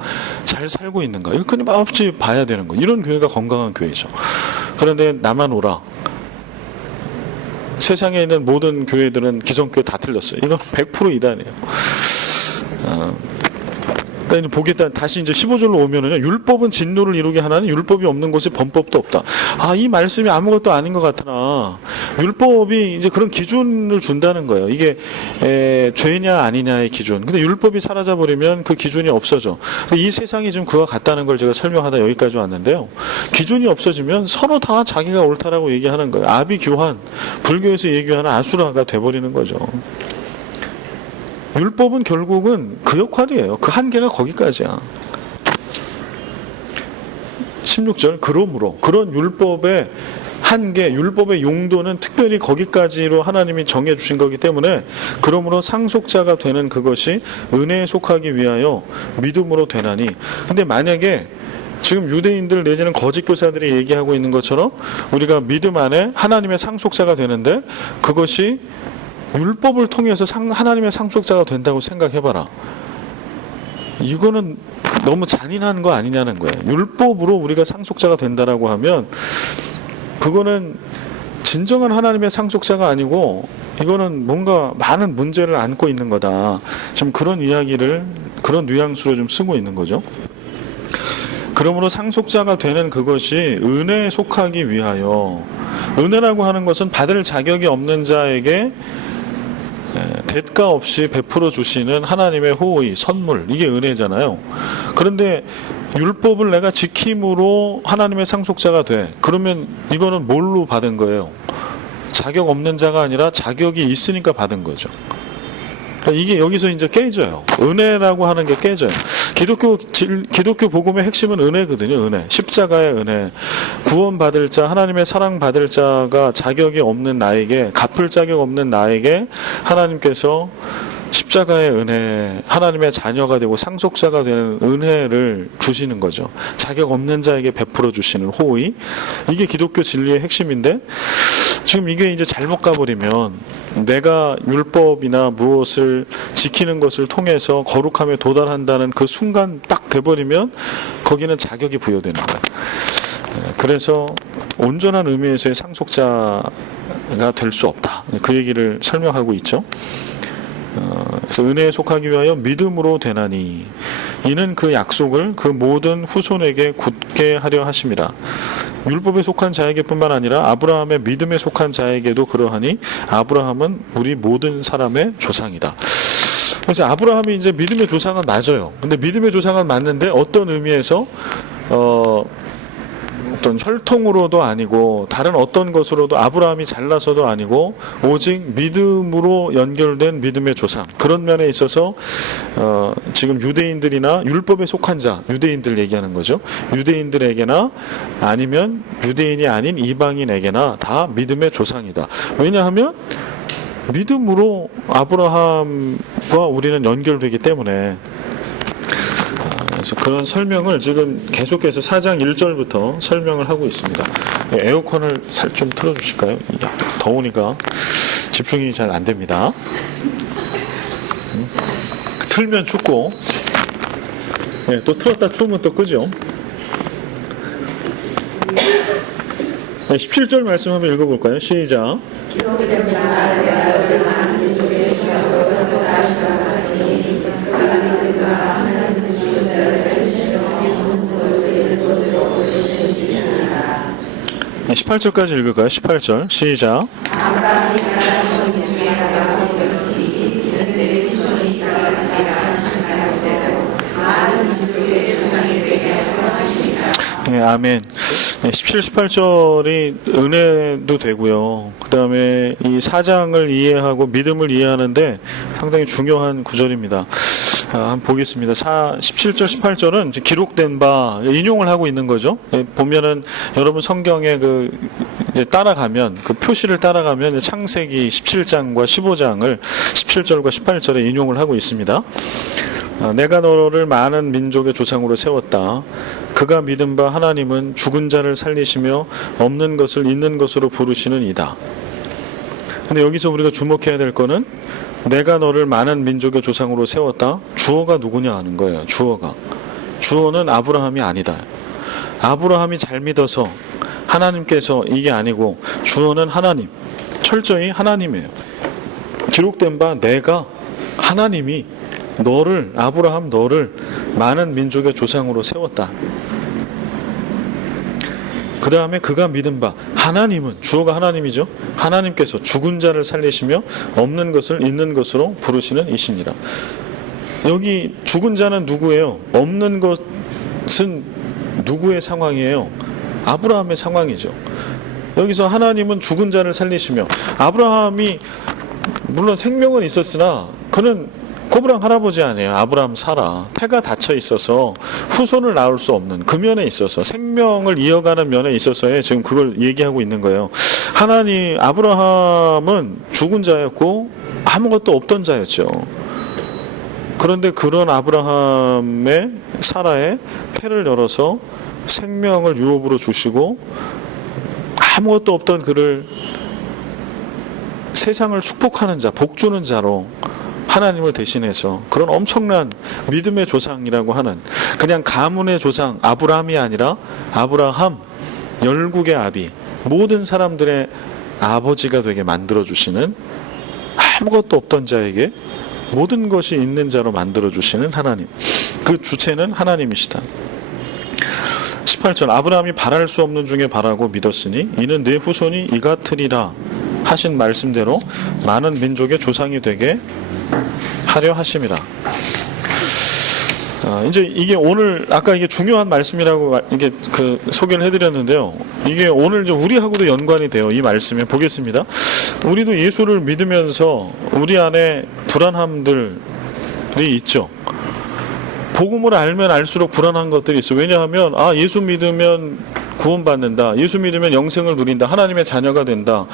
잘 살고 있는가, 이거 끊임없이 봐야 되는 거. 이런 교회가 건강한 교회죠. 그런데 나만 오라, 세상에 있는 모든 교회들은 기성교회 다 틀렸어요. 이건 100% 이단이에요. 보겠다. 다시 이제 15절로 오면은요. 율법은 진노를 이루게 하나니 율법이 없는 곳에 범법도 없다. 이 말씀이 아무것도 아닌 것 같으나 율법이 이제 그런 기준을 준다는 거예요. 이게 죄냐 아니냐의 기준. 근데 율법이 사라져 버리면 그 기준이 없어져. 이 세상이 지금 그와 같다는 걸 제가 설명하다 여기까지 왔는데요. 기준이 없어지면 서로 다 자기가 옳다라고 얘기하는 거예요. 아비규환, 불교에서 얘기하는 아수라가 돼버리는 거죠. 율법은 결국은 그 역할이에요. 그 한계가 거기까지야. 16절, 그러므로 그런 율법의 한계, 율법의 용도는 특별히 거기까지로 하나님이 정해주신 거기 때문에 그러므로 상속자가 되는 그것이 은혜에 속하기 위하여 믿음으로 되나니. 근데 만약에 지금 유대인들 내지는 거짓 교사들이 얘기하고 있는 것처럼 우리가 믿음 안에 하나님의 상속자가 되는데 그것이 율법을 통해서 하나님의 상속자가 된다고 생각해봐라. 이거는 너무 잔인한 거 아니냐는 거예요. 율법으로 우리가 상속자가 된다라고 하면 그거는 진정한 하나님의 상속자가 아니고 이거는 뭔가 많은 문제를 안고 있는 거다. 지금 그런 이야기를 그런 뉘앙스로 좀 쓰고 있는 거죠. 그러므로 상속자가 되는 그것이 은혜에 속하기 위하여. 은혜라고 하는 것은 받을 자격이 없는 자에게 대가 없이 베풀어 주시는 하나님의 호의, 선물, 이게 은혜잖아요. 그런데 율법을 내가 지킴으로 하나님의 상속자가 돼. 그러면 이거는 뭘로 받은 거예요? 자격 없는 자가 아니라 자격이 있으니까 받은 거죠. 이게 여기서 이제 깨져요. 은혜라고 하는 게 깨져요. 기독교 복음의 핵심은 은혜거든요. 은혜. 십자가의 은혜. 구원받을 자, 하나님의 사랑받을 자가 자격이 없는 나에게, 갚을 자격 없는 나에게 하나님께서 십자가의 은혜, 하나님의 자녀가 되고 상속자가 되는 은혜를 주시는 거죠. 자격 없는 자에게 베풀어 주시는 호의. 이게 기독교 진리의 핵심인데 지금 이게 이제 잘못 가버리면 내가 율법이나 무엇을 지키는 것을 통해서 거룩함에 도달한다는 그 순간 딱 돼버리면 거기는 자격이 부여되는 거예요. 그래서 온전한 의미에서의 상속자가 될 수 없다. 그 얘기를 설명하고 있죠. 그래서 은혜에 속하기 위하여 믿음으로 되나니 이는 그 약속을 그 모든 후손에게 굳게 하려 하심이라. 율법에 속한 자에게뿐만 아니라 아브라함의 믿음에 속한 자에게도 그러하니 어브라함은 우리 모든 사람의 조상이다. 그래서 아브라함이 이제 믿음의 조상은 맞아요. 근데 믿음의 조상은 맞는데 어떤 의미에서 어떤 혈통으로도 아니고 다른 어떤 것으로도 아브라함이 잘나서도 아니고 오직 믿음으로 연결된 믿음의 조상. 그런 면에 있어서 지금 유대인들이나 율법에 속한 자, 유대인들 얘기하는 거죠. 유대인들에게나 아니면 유대인이 아닌 이방인에게나 다 믿음의 조상이다. 왜냐하면 믿음으로 아브라함과 우리는 연결되기 때문에. 그래서 그런 설명을 지금 계속해서 4장 1절부터 설명을 하고 있습니다. 에어컨을 좀 틀어주실까요? 더우니까 집중이 잘 안 됩니다. 틀면 춥고 또 틀었다 추우면 또 끄죠. 17절 말씀 한번 읽어볼까요? 시작. 18절까지 읽을까요? 18절 시작. 네, 아멘. 17, 18절이 은혜도 되고요. 그 다음에 이 4장을 이해하고 믿음을 이해하는데 상당히 중요한 구절입니다. 한번 보겠습니다. 17절, 18절은 기록된 바 인용을 하고 있는 거죠. 보면은 여러분 성경에 이제 따라가면 그 표시를 따라가면 창세기 17장과 15장을 17절과 18절에 인용을 하고 있습니다. 내가 너를 많은 민족의 조상으로 세웠다. 그가 믿은 바 하나님은 죽은 자를 살리시며 없는 것을 있는 것으로 부르시는 이다. 근데 여기서 우리가 주목해야 될 거는 내가 너를 많은 민족의 조상으로 세웠다. 주어가 누구냐 하는 거예요. 주어는 아브라함이 아니다. 아브라함이 잘 믿어서 하나님께서 이게 아니고 주어는 하나님. 철저히 하나님이에요. 기록된 바 내가 하나님이 아브라함 너를 많은 민족의 조상으로 세웠다. 그 다음에 그가 믿은 바 하나님은, 주어가 하나님이죠. 하나님께서 죽은 자를 살리시며 없는 것을 있는 것으로 부르시는 이시니라. 여기 죽은 자는 누구예요? 없는 것은 누구의 상황이에요? 아브라함의 상황이죠. 여기서 하나님은 죽은 자를 살리시며, 아브라함이 물론 생명은 있었으나 그는 고브랑 할아버지 아니에요. 아브라함 사라. 태가 닫혀 있어서 후손을 낳을 수 없는 그 면에 있어서, 생명을 이어가는 면에 있어서의 지금 그걸 얘기하고 있는 거예요. 하나님, 아브라함은 죽은 자였고 아무것도 없던 자였죠. 그런데 그런 아브라함의 사라의 태를 열어서 생명을 유업으로 주시고 아무것도 없던 그를 세상을 축복하는 자, 복주는 자로 하나님을 대신해서, 그런 엄청난 믿음의 조상이라고 하는, 그냥 가문의 조상 아브라함이 아니라 아브라함, 열국의 아비, 모든 사람들의 아버지가 되게 만들어주시는, 아무것도 없던 자에게 모든 것이 있는 자로 만들어주시는 하나님, 그 주체는 하나님이시다. 18절, 아브라함이 바랄 수 없는 중에 바라고 믿었으니 이는 내 후손이 이 같으리라 하신 말씀대로 많은 민족의 조상이 되게 하려 하심이라. 이제 이게 오늘, 아까 이게 중요한 말씀이라고 이게 그 소개를 해드렸는데요. 이게 오늘 이제 우리하고도 연관이 돼요. 이 말씀에 보겠습니다. 우리도 예수를 믿으면서 우리 안에 불안함들이 있죠. 복음을 알면 알수록 불안한 것들이 있어. 왜냐하면 예수 믿으면 구원받는다, 예수 믿으면 영생을 누린다, 하나님의 자녀가 된다,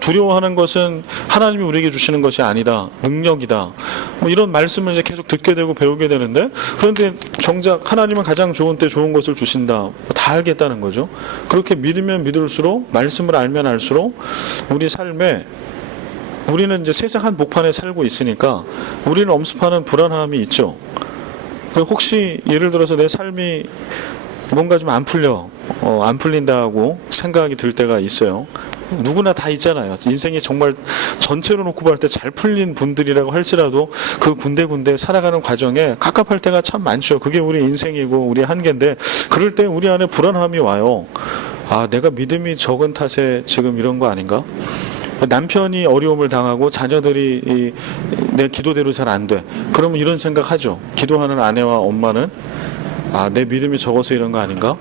두려워하는 것은 하나님이 우리에게 주시는 것이 아니다, 능력이다, 뭐 이런 말씀을 이제 계속 듣게 되고 배우게 되는데, 그런데 정작 하나님은 가장 좋은 때 좋은 것을 주신다, 다 알겠다는 거죠. 그렇게 믿으면 믿을수록, 말씀을 알면 알수록 우리 삶에, 우리는 이제 세상 한복판에 살고 있으니까 우리는 엄습하는 불안함이 있죠. 혹시 예를 들어서 내 삶이 뭔가 좀 안 풀린다고 생각이 들 때가 있어요. 누구나 다 있잖아요. 인생이 정말 전체로 놓고 볼 때 잘 풀린 분들이라고 할지라도 그 군데군데 살아가는 과정에 갑갑할 때가 참 많죠. 그게 우리 인생이고 우리 한계인데, 그럴 때 우리 안에 불안함이 와요. 내가 믿음이 적은 탓에 지금 이런 거 아닌가? 남편이 어려움을 당하고 자녀들이 내 기도대로 잘 안 돼. 그러면 이런 생각하죠. 기도하는 아내와 엄마는 내 믿음이 적어서 이런 거 아닌가?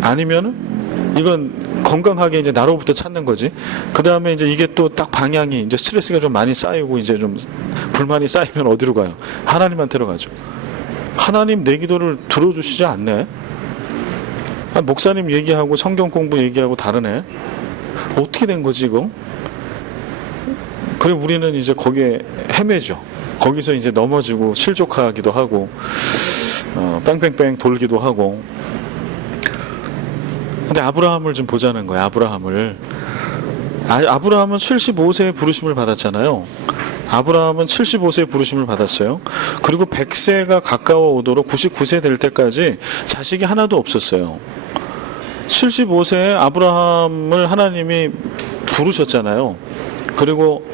아니면은 이건 건강하게 이제 나로부터 찾는 거지. 그 다음에 이제 이게 또 딱 방향이, 이제 스트레스가 좀 많이 쌓이고 이제 좀 불만이 쌓이면 어디로 가요? 하나님한테로 가죠. 하나님 내 기도를 들어주시지 않네. 목사님 얘기하고 성경 공부 얘기하고 다르네. 어떻게 된 거지 이거? 그래 우리는 이제 거기에 헤매죠. 거기서 이제 넘어지고 실족하기도 하고 뺑뺑뺑 돌기도 하고. 근데 아브라함을 좀 보자는 거예요. 아브라함은 75세에 부르심을 받았잖아요. 아브라함은 75세에 부르심을 받았어요. 그리고 100세가 가까워 오도록 99세 될 때까지 자식이 하나도 없었어요. 75세에 아브라함을 하나님이 부르셨잖아요. 그리고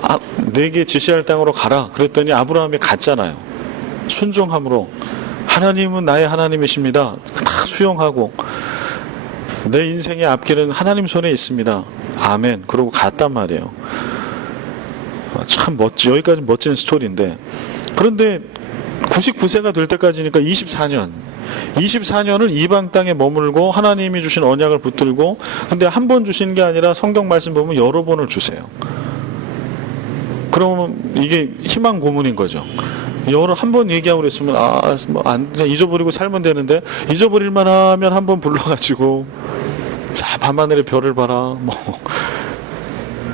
내게 지시할 땅으로 가라 그랬더니 아브라함이 갔잖아요. 순종함으로. 하나님은 나의 하나님이십니다. 다 수용하고, 내 인생의 앞길은 하나님 손에 있습니다. 아멘. 그러고 갔단 말이에요. 참 여기까지 멋진 스토리인데, 그런데 99세가 될 때까지니까 24년을 이방 땅에 머물고 하나님이 주신 언약을 붙들고, 근데 한 번 주신 게 아니라 성경 말씀 보면 여러 번을 주세요. 그러면 이게 희망 고문인 거죠. 한 번 얘기하고 그랬으면 그냥 잊어버리고 살면 되는데, 잊어버릴 만하면 한 번 불러가지고 자 밤하늘의 별을 봐라,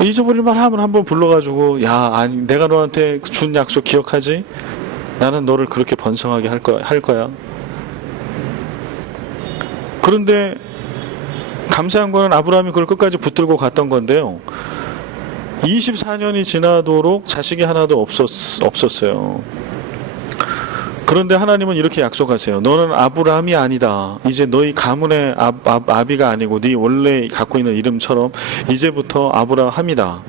잊어버릴 만하면 한 번 불러가지고 내가 너한테 준 약속 기억하지? 나는 너를 그렇게 번성하게 할 거야. 그런데 감사한 거는 아브라함이 그걸 끝까지 붙들고 갔던 건데요. 24년이 지나도록 자식이 하나도 없었어요. 그런데 하나님은 이렇게 약속하세요. 너는 아브라함이 아니다. 이제 너희 가문의 아비가 아니고 네 원래 갖고 있는 이름처럼 이제부터 아브라함이다.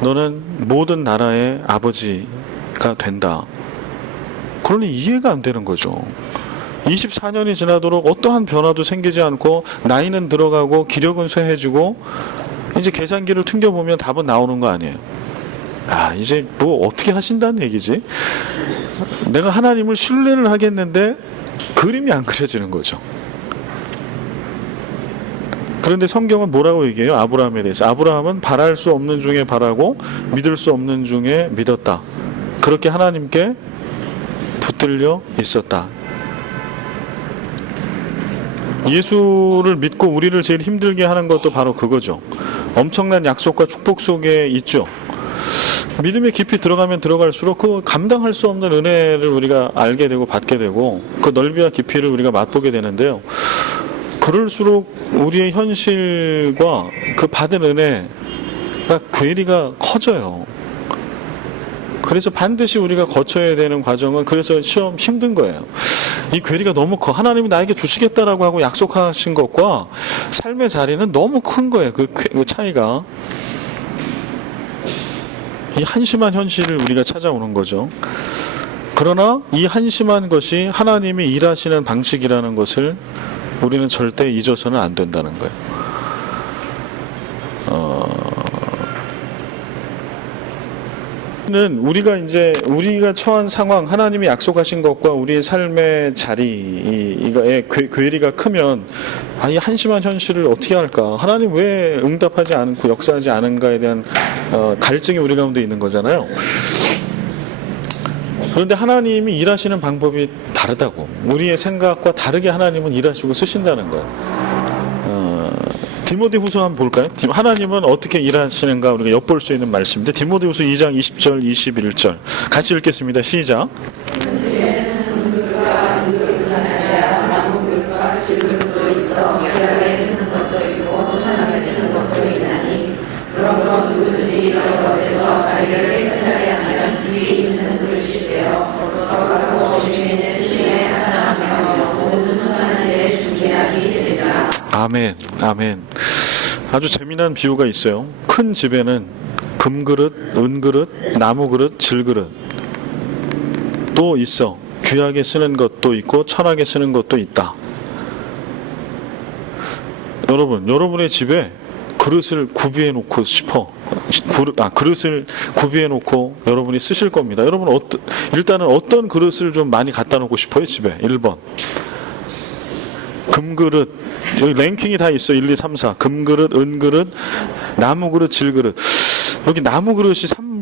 너는 모든 나라의 아버지가 된다. 그러니 이해가 안 되는 거죠. 24년이 지나도록 어떠한 변화도 생기지 않고 나이는 들어가고 기력은 쇠해지고 이제 계산기를 튕겨보면 답은 나오는 거 아니에요. 아, 이제 뭐 어떻게 하신다는 얘기지? 내가 하나님을 신뢰를 하겠는데 그림이 안 그려지는 거죠. 그런데 성경은 뭐라고 얘기해요? 아브라함에 대해서. 아브라함은 바랄 수 없는 중에 바라고 믿을 수 없는 중에 믿었다. 그렇게 하나님께 붙들려 있었다. 예수를 믿고 우리를 제일 힘들게 하는 것도 바로 그거죠. 엄청난 약속과 축복 속에 있죠. 믿음에 깊이 들어가면 들어갈수록 그 감당할 수 없는 은혜를 우리가 알게 되고 받게 되고 그 넓이와 깊이를 우리가 맛보게 되는데요. 그럴수록 우리의 현실과 그 받은 은혜가 괴리가 커져요. 그래서 반드시 우리가 거쳐야 되는 과정은 그래서 시험 힘든 거예요. 이 괴리가 너무 커. 하나님이 나에게 주시겠다라고 하고 약속하신 것과 삶의 자리는 너무 큰 거예요. 그 차이가. 이 한심한 현실을 우리가 찾아오는 거죠. 그러나 이 한심한 것이 하나님이 일하시는 방식이라는 것을 우리는 절대 잊어서는 안 된다는 거예요. 우리가 처한 상황, 하나님이 약속하신 것과 우리의 삶의 자리, 이거에 괴리가 크면 이 한심한 현실을 어떻게 할까? 하나님 왜 응답하지 않고 역사하지 않은가에 대한 갈증이 우리 가운데 있는 거잖아요. 그런데 하나님이 일하시는 방법이 다르다고. 우리의 생각과 다르게 하나님은 일하시고 쓰신다는 거예요. 디모데후서 한번 볼까요? 하나님은 어떻게 일하시는가 우리가 엿볼 수 있는 말씀인데 디모데후서 2장 20절 21절 같이 읽겠습니다. 시작. 아멘, 아멘. 아주 재미난 비유가 있어요. 큰 집에는 금그릇, 은그릇, 나무그릇, 질그릇 또 있어. 귀하게 쓰는 것도 있고 천하게 쓰는 것도 있다. 여러분의 집에 그릇을 구비해 놓고 싶어. 그릇을 구비해 놓고 여러분이 쓰실 겁니다. 여러분 일단은 어떤 그릇을 좀 많이 갖다 놓고 싶어요? 집에 1번 금그릇, 여기 랭킹이 다 있어. 1, 2, 3, 4 금그릇, 은그릇, 나무그릇, 질그릇. 여기 나무그릇이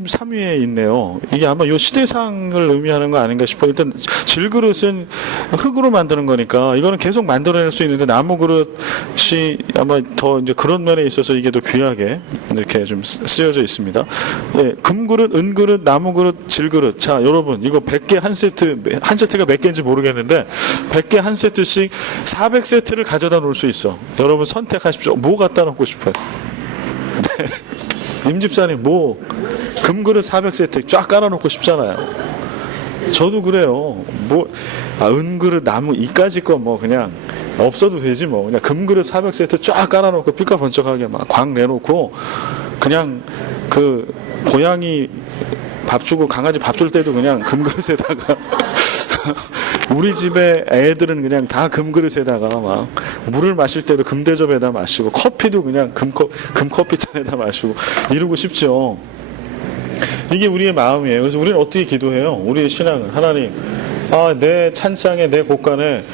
3위에 있네요. 이게 아마 이 시대상을 의미하는 거 아닌가 싶어요. 일단 질그릇은 흙으로 만드는 거니까 이거는 계속 만들어낼 수 있는데 나무그릇이 아마 더 이제 그런 면에 있어서 이게 더 귀하게 이렇게 좀 쓰여져 있습니다. 네, 금그릇, 은그릇, 나무그릇, 질그릇. 자, 여러분 이거 100개 한 세트가 몇 개인지 모르겠는데 100개 한 세트씩 400세트를 가져다 놓을 수 있어. 여러분 선택하십시오. 뭐 갖다 놓고 싶어요? 네. 임집사님 금그릇 400세트 쫙 깔아놓고 싶잖아요. 저도 그래요. 은그릇, 나무 이까지 거 그냥 없어도 되지 그냥 금그릇 400세트 쫙 깔아놓고 삐까번쩍하게 막 광 내놓고 그냥 그 고양이 밥 주고 강아지 밥 줄 때도 그냥 금그릇에다가 우리 집에 애들은 그냥 다 금그릇에다가 막 물을 마실 때도 금대접에다 마시고 커피도 그냥 금커피잔에다 마시고 이러고 싶죠. 이게 우리의 마음이에요. 그래서 우리는 어떻게 기도해요? 우리의 신앙은 하나님 내 찬장에 내 곳간에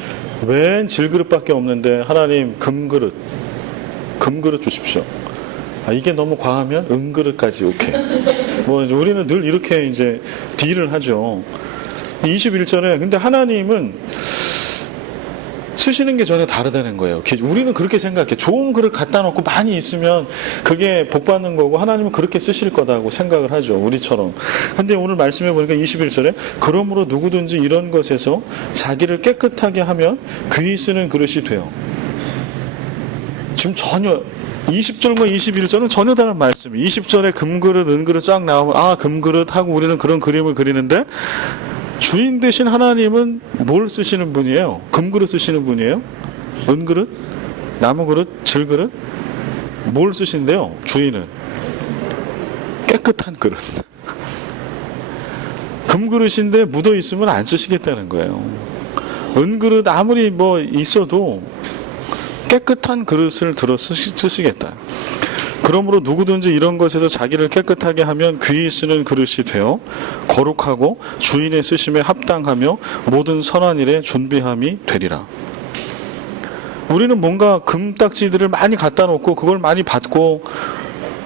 웬 질그릇밖에 없는데 하나님 금그릇 주십시오. 이게 너무 과하면 은그릇까지 오케이. 우리는 늘 이렇게 이제 딜을 하죠. 21절에 근데 하나님은 쓰시는 게 전혀 다르다는 거예요. 우리는 그렇게 생각해. 좋은 그릇 갖다 놓고 많이 있으면 그게 복 받는 거고 하나님은 그렇게 쓰실 거다고 생각을 하죠. 우리처럼. 근데 오늘 말씀해 보니까 21절에 그러므로 누구든지 이런 것에서 자기를 깨끗하게 하면 귀히 쓰는 그릇이 돼요. 지금 전혀 20절과 21절은 전혀 다른 말씀이에요. 20절에 금그릇, 은그릇 쫙 나오면 금그릇 하고 우리는 그런 그림을 그리는데 주인 되신 하나님은 뭘 쓰시는 분이에요? 금그릇 쓰시는 분이에요? 은그릇? 나무그릇? 질그릇? 뭘 쓰신대요? 주인은 깨끗한 그릇. 금그릇인데 묻어 있으면 안 쓰시겠다는 거예요. 은그릇 아무리 뭐 있어도 깨끗한 그릇을 들어 쓰시겠다. 그러므로 누구든지 이런 것에서 자기를 깨끗하게 하면 귀히 쓰는 그릇이 되어 거룩하고 주인의 쓰심에 합당하며 모든 선한 일에 준비함이 되리라. 우리는 뭔가 금딱지들을 많이 갖다 놓고 그걸 많이 받고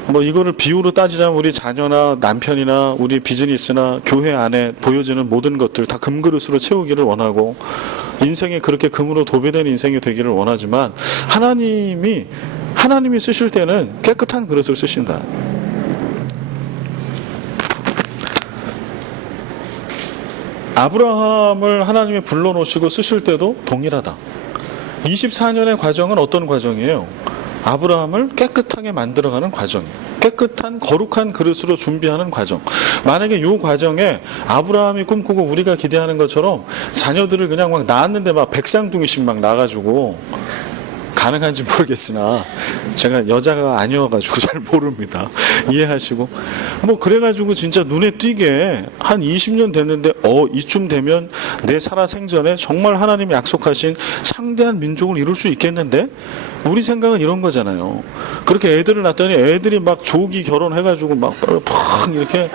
뭐 이거를 비유로 따지자면 우리 자녀나 남편이나 우리 비즈니스나 교회 안에 보여지는 모든 것들 다 금그릇으로 채우기를 원하고 인생에 그렇게 금으로 도배된 인생이 되기를 원하지만 하나님이 쓰실 때는 깨끗한 그릇을 쓰신다. 아브라함을 하나님이 불러놓으시고 쓰실 때도 동일하다. 24년의 과정은 어떤 과정이에요? 아브라함을 깨끗하게 만들어가는 과정, 깨끗한 거룩한 그릇으로 준비하는 과정. 만약에 이 과정에 아브라함이 꿈꾸고 우리가 기대하는 것처럼 자녀들을 그냥 막 낳았는데 막 백상둥이씩 막 낳아가지고 가능한지 모르겠으나 제가 여자가 아니어가지고 잘 모릅니다. 이해하시고 뭐 그래가지고 진짜 눈에 띄게 한 20년 됐는데 이쯤 되면 내 살아생전에 정말 하나님이 약속하신 창대한 민족을 이룰 수 있겠는데 우리 생각은 이런 거잖아요. 그렇게 애들을 낳았더니 애들이 막 조기 결혼해가지고 막 이렇게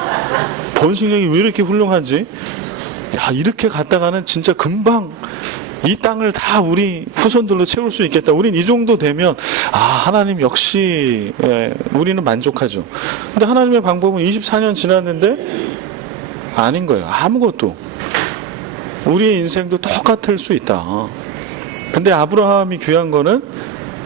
번식력이 왜 이렇게 훌륭한지 이렇게 갔다가는 진짜 금방 이 땅을 다 우리 후손들로 채울 수 있겠다. 우린 이 정도 되면 하나님 역시 우리는 만족하죠. 근데 하나님의 방법은 24년 지났는데 아닌 거예요. 아무것도. 우리의 인생도 똑같을 수 있다. 근데 아브라함이 귀한 거는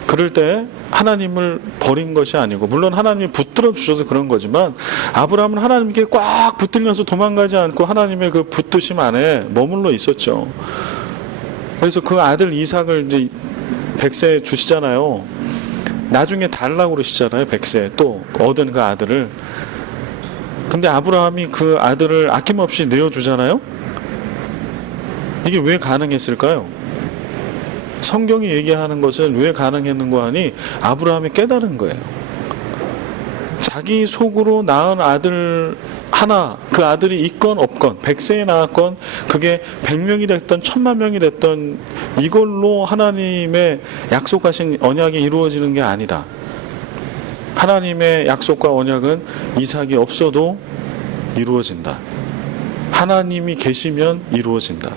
그럴 때 하나님을 버린 것이 아니고 물론 하나님이 붙들어 주셔서 그런 거지만 아브라함은 하나님께 꽉 붙들면서 도망가지 않고 하나님의 그 붙드심 안에 머물러 있었죠. 그래서 그 아들 이삭을 이제 100세에 주시잖아요. 나중에 달라고 그러시잖아요. 100세 또 얻은 그 아들을. 근데 아브라함이 그 아들을 아낌없이 내어주잖아요. 이게 왜 가능했을까요? 성경이 얘기하는 것은 왜 가능했는가 하니 아브라함이 깨달은 거예요. 자기 속으로 낳은 아들 하나, 그 아들이 있건 없건 100세에 낳았건 그게 100명이 됐던 1000만명이 됐던 이걸로 하나님의 약속하신 언약이 이루어지는 게 아니다. 하나님의 약속과 언약은 이삭이 없어도 이루어진다. 하나님이 계시면 이루어진다.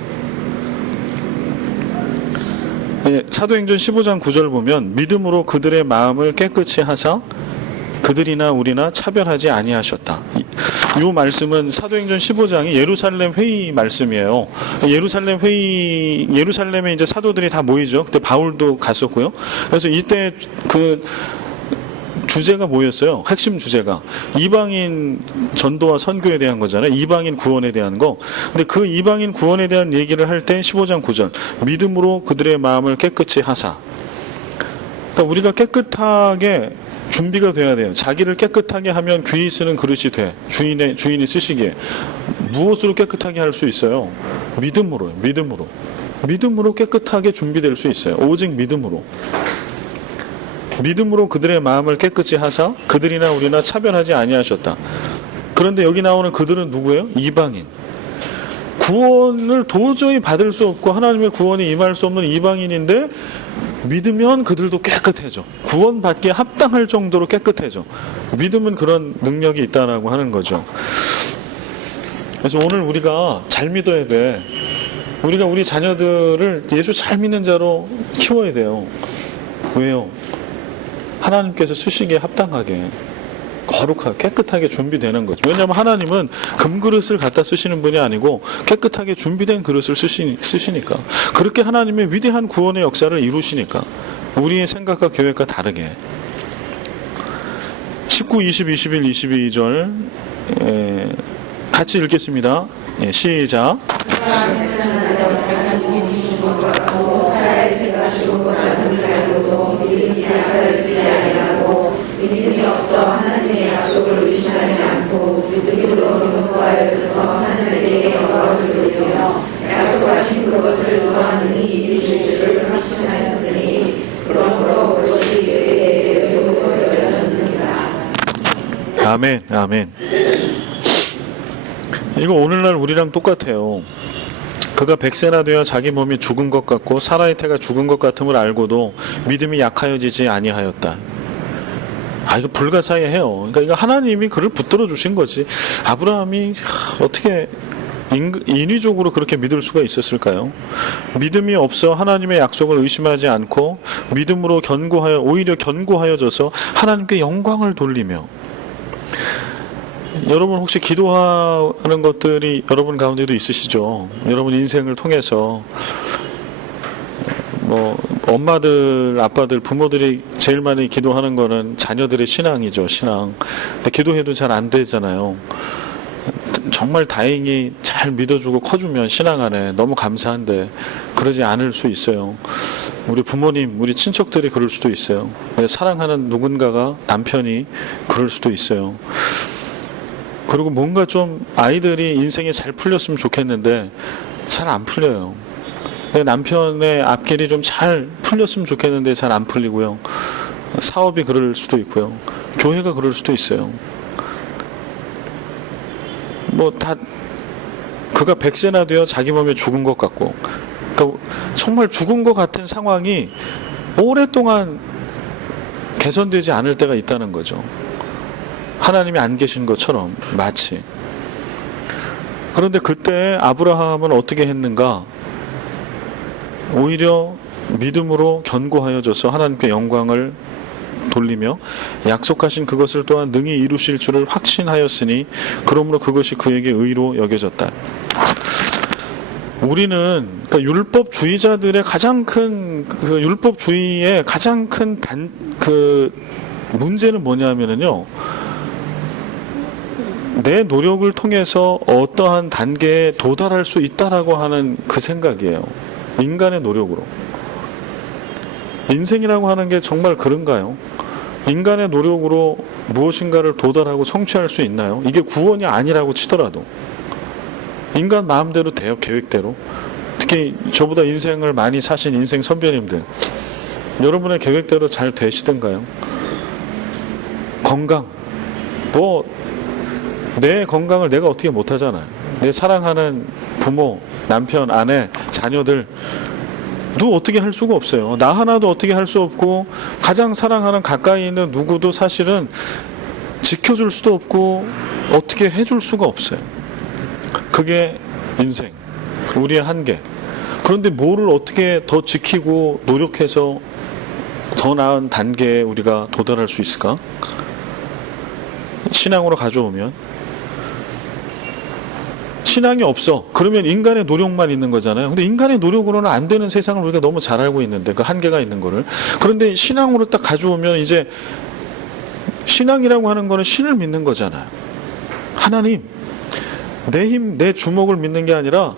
사도행전 15장 9절 보면 믿음으로 그들의 마음을 깨끗이 하사 그들이나 우리나 차별하지 아니하셨다. 이 말씀은 사도행전 15장이 예루살렘 회의 말씀이에요. 예루살렘에 이제 사도들이 다 모이죠. 그때 바울도 갔었고요. 그래서 이때 그 주제가 뭐였어요? 핵심 주제가 이방인 전도와 선교에 대한 거잖아요. 이방인 구원에 대한 거. 근데 그 이방인 구원에 대한 얘기를 할 때 15장 9절 믿음으로 그들의 마음을 깨끗이 하사. 그러니까 우리가 깨끗하게 준비가 돼야 돼요. 자기를 깨끗하게 하면 귀히 쓰는 그릇이 돼. 주인이 쓰시기에. 무엇으로 깨끗하게 할 수 있어요? 믿음으로요. 믿음으로 깨끗하게 준비될 수 있어요. 오직 믿음으로. 믿음으로 그들의 마음을 깨끗이 하사 그들이나 우리나 차별하지 아니하셨다. 그런데 여기 나오는 그들은 누구예요? 이방인. 구원을 도저히 받을 수 없고 하나님의 구원이 임할 수 없는 이방인인데 믿으면 그들도 깨끗해져. 구원받기에 합당할 정도로 깨끗해져. 믿음은 그런 능력이 있다라고 하는 거죠. 그래서 오늘 우리가 잘 믿어야 돼. 우리가 우리 자녀들을 예수 잘 믿는 자로 키워야 돼요. 왜요? 하나님께서 쓰시기에 합당하게 거룩하게 깨끗하게 준비되는 거죠. 왜냐하면 하나님은 금그릇을 갖다 쓰시는 분이 아니고 깨끗하게 준비된 그릇을 쓰시니까. 그렇게 하나님의 위대한 구원의 역사를 이루시니까. 우리의 생각과 계획과 다르게. 19, 20, 21, 22절 같이 읽겠습니다. 시작. 믿음이 없어 하나님의 약속을 의심하지 않고 믿음으로 견고하여져서 하나님에게 영광을 돌리며 약속하신 그것을 구하느니 이루실 줄을 확신하였으니 그러므로 그것이 그에게 의롭고 여겨졌느니라. 아멘. 이거 오늘날 우리랑 똑같아요. 그가 100세나 되어 자기 몸이 죽은 것 같고 사라의 태가 죽은 것 같음을 알고도 믿음이 약하여지지 아니하였다. 이거 불가사의해요. 그러니까 이거 하나님이 그를 붙들어 주신 거지. 아브라함이 어떻게 인위적으로 그렇게 믿을 수가 있었을까요? 믿음이 없어 하나님의 약속을 의심하지 않고 믿음으로 오히려 견고하여져서 하나님께 영광을 돌리며. 여러분 혹시 기도하는 것들이 여러분 가운데도 있으시죠? 여러분 인생을 통해서 엄마들, 아빠들, 부모들이 제일 많이 기도하는 거는 자녀들의 신앙이죠, 신앙. 근데 기도해도 잘 안 되잖아요. 정말 다행히 잘 믿어주고 커주면 신앙 안에 너무 감사한데 그러지 않을 수 있어요. 우리 부모님, 우리 친척들이 그럴 수도 있어요. 사랑하는 누군가가, 남편이 그럴 수도 있어요. 그리고 뭔가 좀 아이들이 인생이 잘 풀렸으면 좋겠는데 잘 안 풀려요. 내 남편의 앞길이 좀 잘 풀렸으면 좋겠는데 잘 안 풀리고요. 사업이 그럴 수도 있고요. 교회가 그럴 수도 있어요. 그가 100세나 되어 자기 몸에 죽은 것 같고, 그러니까 정말 죽은 것 같은 상황이 오랫동안 개선되지 않을 때가 있다는 거죠. 하나님이 안 계신 것처럼 마치. 그런데 그때 아브라함은 어떻게 했는가? 오히려 믿음으로 견고하여져서 하나님께 영광을 돌리며 약속하신 그것을 또한 능히 이루실 줄을 확신하였으니 그러므로 그것이 그에게 의로 여겨졌다. 우리는 그러니까 율법주의자들의 가장 큰 그 율법주의의 가장 큰 문제는 뭐냐면요, 내 노력을 통해서 어떠한 단계에 도달할 수 있다라고 하는 그 생각이에요. 인간의 노력으로. 인생이라고 하는 게 정말 그런가요? 인간의 노력으로 무엇인가를 도달하고 성취할 수 있나요? 이게 구원이 아니라고 치더라도 인간 마음대로 돼요, 계획대로. 특히 저보다 인생을 많이 사신 인생 선배님들, 여러분의 계획대로 잘 되시던가요? 건강, 내 건강을 내가 어떻게 못하잖아요. 내 사랑하는 부모, 남편, 아내, 자녀들 도 어떻게 할 수가 없어요. 나 하나도 어떻게 할 수 없고, 가장 사랑하는 가까이 있는 누구도 사실은 지켜줄 수도 없고 어떻게 해줄 수가 없어요. 그게 인생, 우리의 한계. 그런데 뭐를 어떻게 더 지키고 노력해서 더 나은 단계에 우리가 도달할 수 있을까? 신앙으로 가져오면, 신앙이 없어. 그러면 인간의 노력만 있는 거잖아요. 근데 인간의 노력으로는 안 되는 세상을 우리가 너무 잘 알고 있는데, 그 한계가 있는 거를. 그런데 신앙으로 딱 가져오면 이제 신앙이라고 하는 거는 신을 믿는 거잖아요. 하나님, 내 힘, 내 주먹을 믿는 게 아니라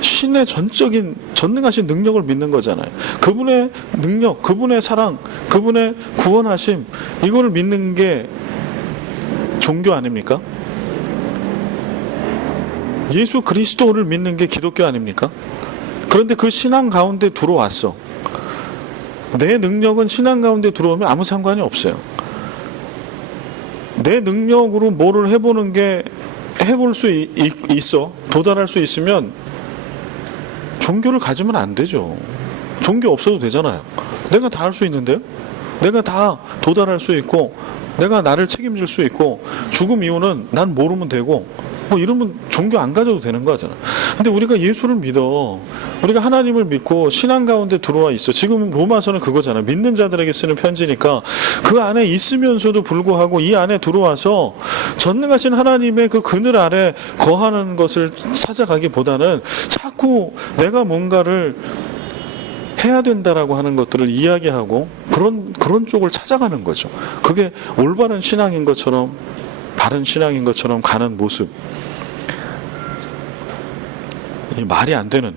신의 전적인 전능하신 능력을 믿는 거잖아요. 그분의 능력, 그분의 사랑, 그분의 구원하심, 이거를 믿는 게 종교 아닙니까? 예수 그리스도를 믿는 게 기독교 아닙니까? 그런데 그 신앙 가운데 들어왔어. 내 능력은 신앙 가운데 들어오면 아무 상관이 없어요. 내 능력으로 뭐를 해볼 수 있어. 도달할 수 있으면 종교를 가지면 안 되죠. 종교 없어도 되잖아요. 내가 다 할 수 있는데요. 내가 다 도달할 수 있고, 내가 나를 책임질 수 있고, 죽음 이후는 난 모르면 되고, 이러면 종교 안 가져도 되는 거잖아. 근데 우리가 예수를 믿어. 우리가 하나님을 믿고 신앙 가운데 들어와 있어. 지금 로마서는 그거잖아. 믿는 자들에게 쓰는 편지니까 그 안에 있으면서도 불구하고 이 안에 들어와서 전능하신 하나님의 그 그늘 아래 거하는 것을 찾아가기보다는 자꾸 내가 뭔가를 해야 된다라고 하는 것들을 이야기하고 그런 쪽을 찾아가는 거죠. 그게 올바른 신앙인 것처럼, 바른 신앙인 것처럼 가는 모습. 말이 안 되는,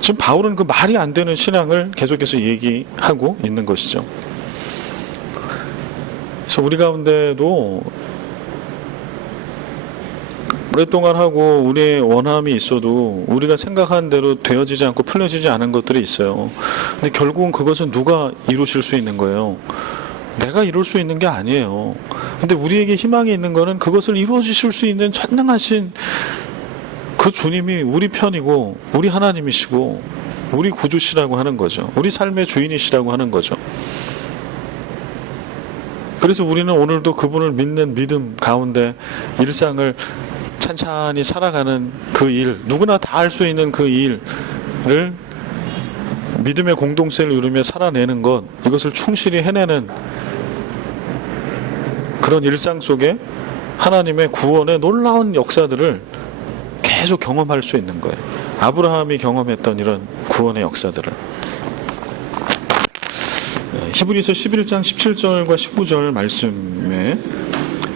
지금 바울은 그 말이 안 되는 신앙을 계속해서 얘기하고 있는 것이죠. 그래서 우리 가운데도 오랫동안 하고 우리의 원함이 있어도 우리가 생각한 대로 되어지지 않고 풀려지지 않은 것들이 있어요. 근데 결국은 그것은 누가 이루실 수 있는 거예요? 내가 이룰 수 있는 게 아니에요. 근데 우리에게 희망이 있는 거는 그것을 이루어 주실 수 있는 전능하신 그 주님이 우리 편이고 우리 하나님이시고 우리 구주시라고 하는 거죠. 우리 삶의 주인이시라고 하는 거죠. 그래서 우리는 오늘도 그분을 믿는 믿음 가운데 일상을 찬찬히 살아가는 그 일, 누구나 다 할 수 있는 그 일을 믿음의 공동체를 이루며 살아내는 것, 이것을 충실히 해내는 그런 일상 속에 하나님의 구원의 놀라운 역사들을 계속 경험할 수 있는 거예요. 아브라함이 경험했던 이런 구원의 역사들을. 히브리서 11장 17절과 19절 말씀에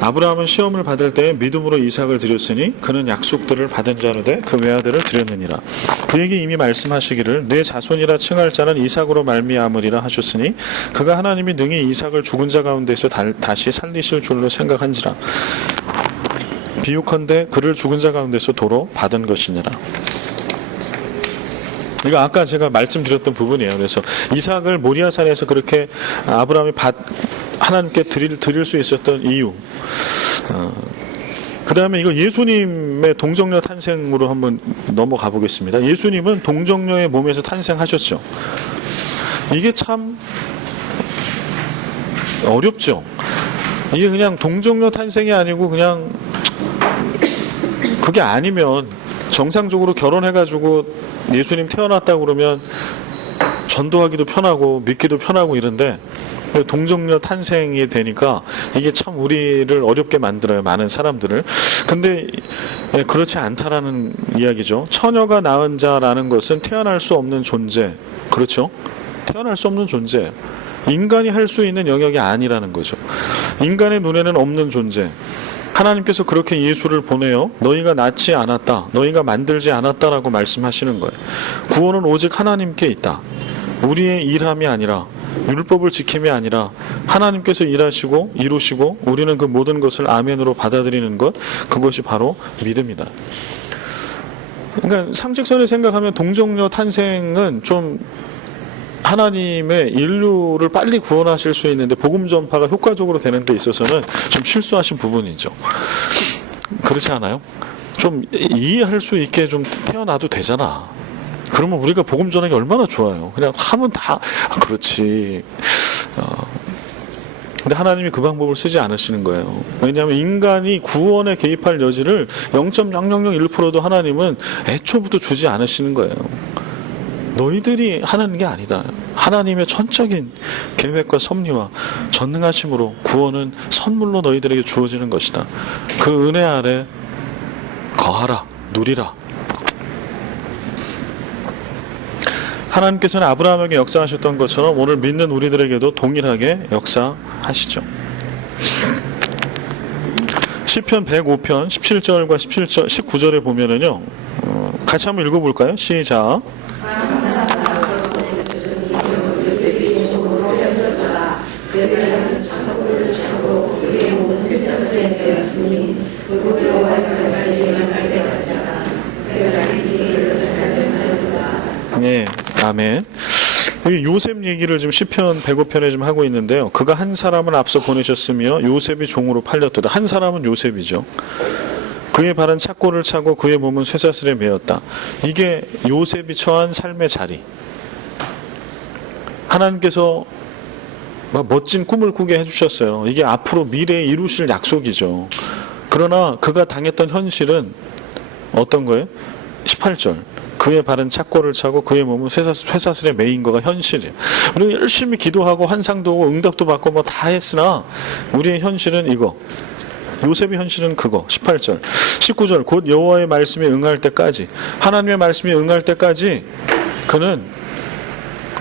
아브라함은 시험을 받을 때 믿음으로 이삭을 드렸으니 그는 약속들을 받은 자로 돼 그 외아들을 드렸느니라. 그에게 이미 말씀하시기를 내 자손이라 칭할 자는 이삭으로 말미암으리라 하셨으니 그가 하나님이 능히 이삭을 죽은 자 가운데서 다시 살리실 줄로 생각한지라. 비유컨대 그를 죽은 자 가운데서 도로 받은 것이니라. 이거 아까 제가 말씀드렸던 부분이에요. 그래서 이삭을 모리아산에서 그렇게 아브라함이 하나님께 드릴 수 있었던 이유. 그 다음에 이거 예수님의 동정녀 탄생으로 한번 넘어가 보겠습니다. 예수님은 동정녀의 몸에서 탄생하셨죠. 이게 참 어렵죠. 이게 그냥 동정녀 탄생이 아니고 그냥 그게 아니면 정상적으로 결혼해가지고 예수님 태어났다고 그러면 전도하기도 편하고 믿기도 편하고 이런데 동정녀 탄생이 되니까 이게 참 우리를 어렵게 만들어요. 많은 사람들을. 근데 그렇지 않다라는 이야기죠. 처녀가 낳은 자라는 것은 태어날 수 없는 존재. 그렇죠? 태어날 수 없는 존재. 인간이 할 수 있는 영역이 아니라는 거죠. 인간의 눈에는 없는 존재. 하나님께서 그렇게 예수를 보내요. 너희가 낳지 않았다. 너희가 만들지 않았다라고 말씀하시는 거예요. 구원은 오직 하나님께 있다. 우리의 일함이 아니라 율법을 지킴이 아니라 하나님께서 일하시고 이루시고 우리는 그 모든 것을 아멘으로 받아들이는 것, 그것이 바로 믿음이다. 그러니까 상식선에 생각하면 동정녀 탄생은 좀 하나님의 인류를 빨리 구원하실 수 있는데 복음 전파가 효과적으로 되는 데 있어서는 좀 실수하신 부분이죠. 그렇지 않아요? 좀 이해할 수 있게 좀 태어나도 되잖아. 그러면 우리가 복음 전하기 얼마나 좋아요. 그냥 하면 다 그렇지. 근데 하나님이 그 방법을 쓰지 않으시는 거예요. 왜냐하면 인간이 구원에 개입할 여지를 0.0001%도 하나님은 애초부터 주지 않으시는 거예요. 너희들이 하는 게 아니다. 하나님의 전적인 계획과 섭리와 전능하심으로 구원은 선물로 너희들에게 주어지는 것이다. 그 은혜 아래 거하라, 누리라. 하나님께서는 아브라함에게 역사하셨던 것처럼 오늘 믿는 우리들에게도 동일하게 역사하시죠. 시편 105편 17절과 19절에 보면은요, 같이 한번 읽어볼까요? 시작. 네, 아멘. 요셉 얘기를 지금 시편 105편에 좀 하고 있는데요. 그가 한 사람을 앞서 보내셨으며 요셉이 종으로 팔렸도다. 한 사람은 요셉이죠. 그의 발은 착고를 차고 그의 몸은 쇠사슬에 매였다. 이게 요셉이 처한 삶의 자리. 하나님께서 멋진 꿈을 꾸게 해주셨어요. 이게 앞으로 미래에 이루실 약속이죠. 그러나 그가 당했던 현실은 어떤 거예요? 18절. 그의 발은 착고를 차고 그의 몸은 쇠사슬에 매인 거가 현실이에요. 우리가 열심히 기도하고 환상도 오고 응답도 받고 뭐 다 했으나 우리의 현실은 이거. 요셉의 현실은 그거. 18절. 19절. 곧 여호와의 말씀에 응할 때까지, 하나님의 말씀에 응할 때까지 그는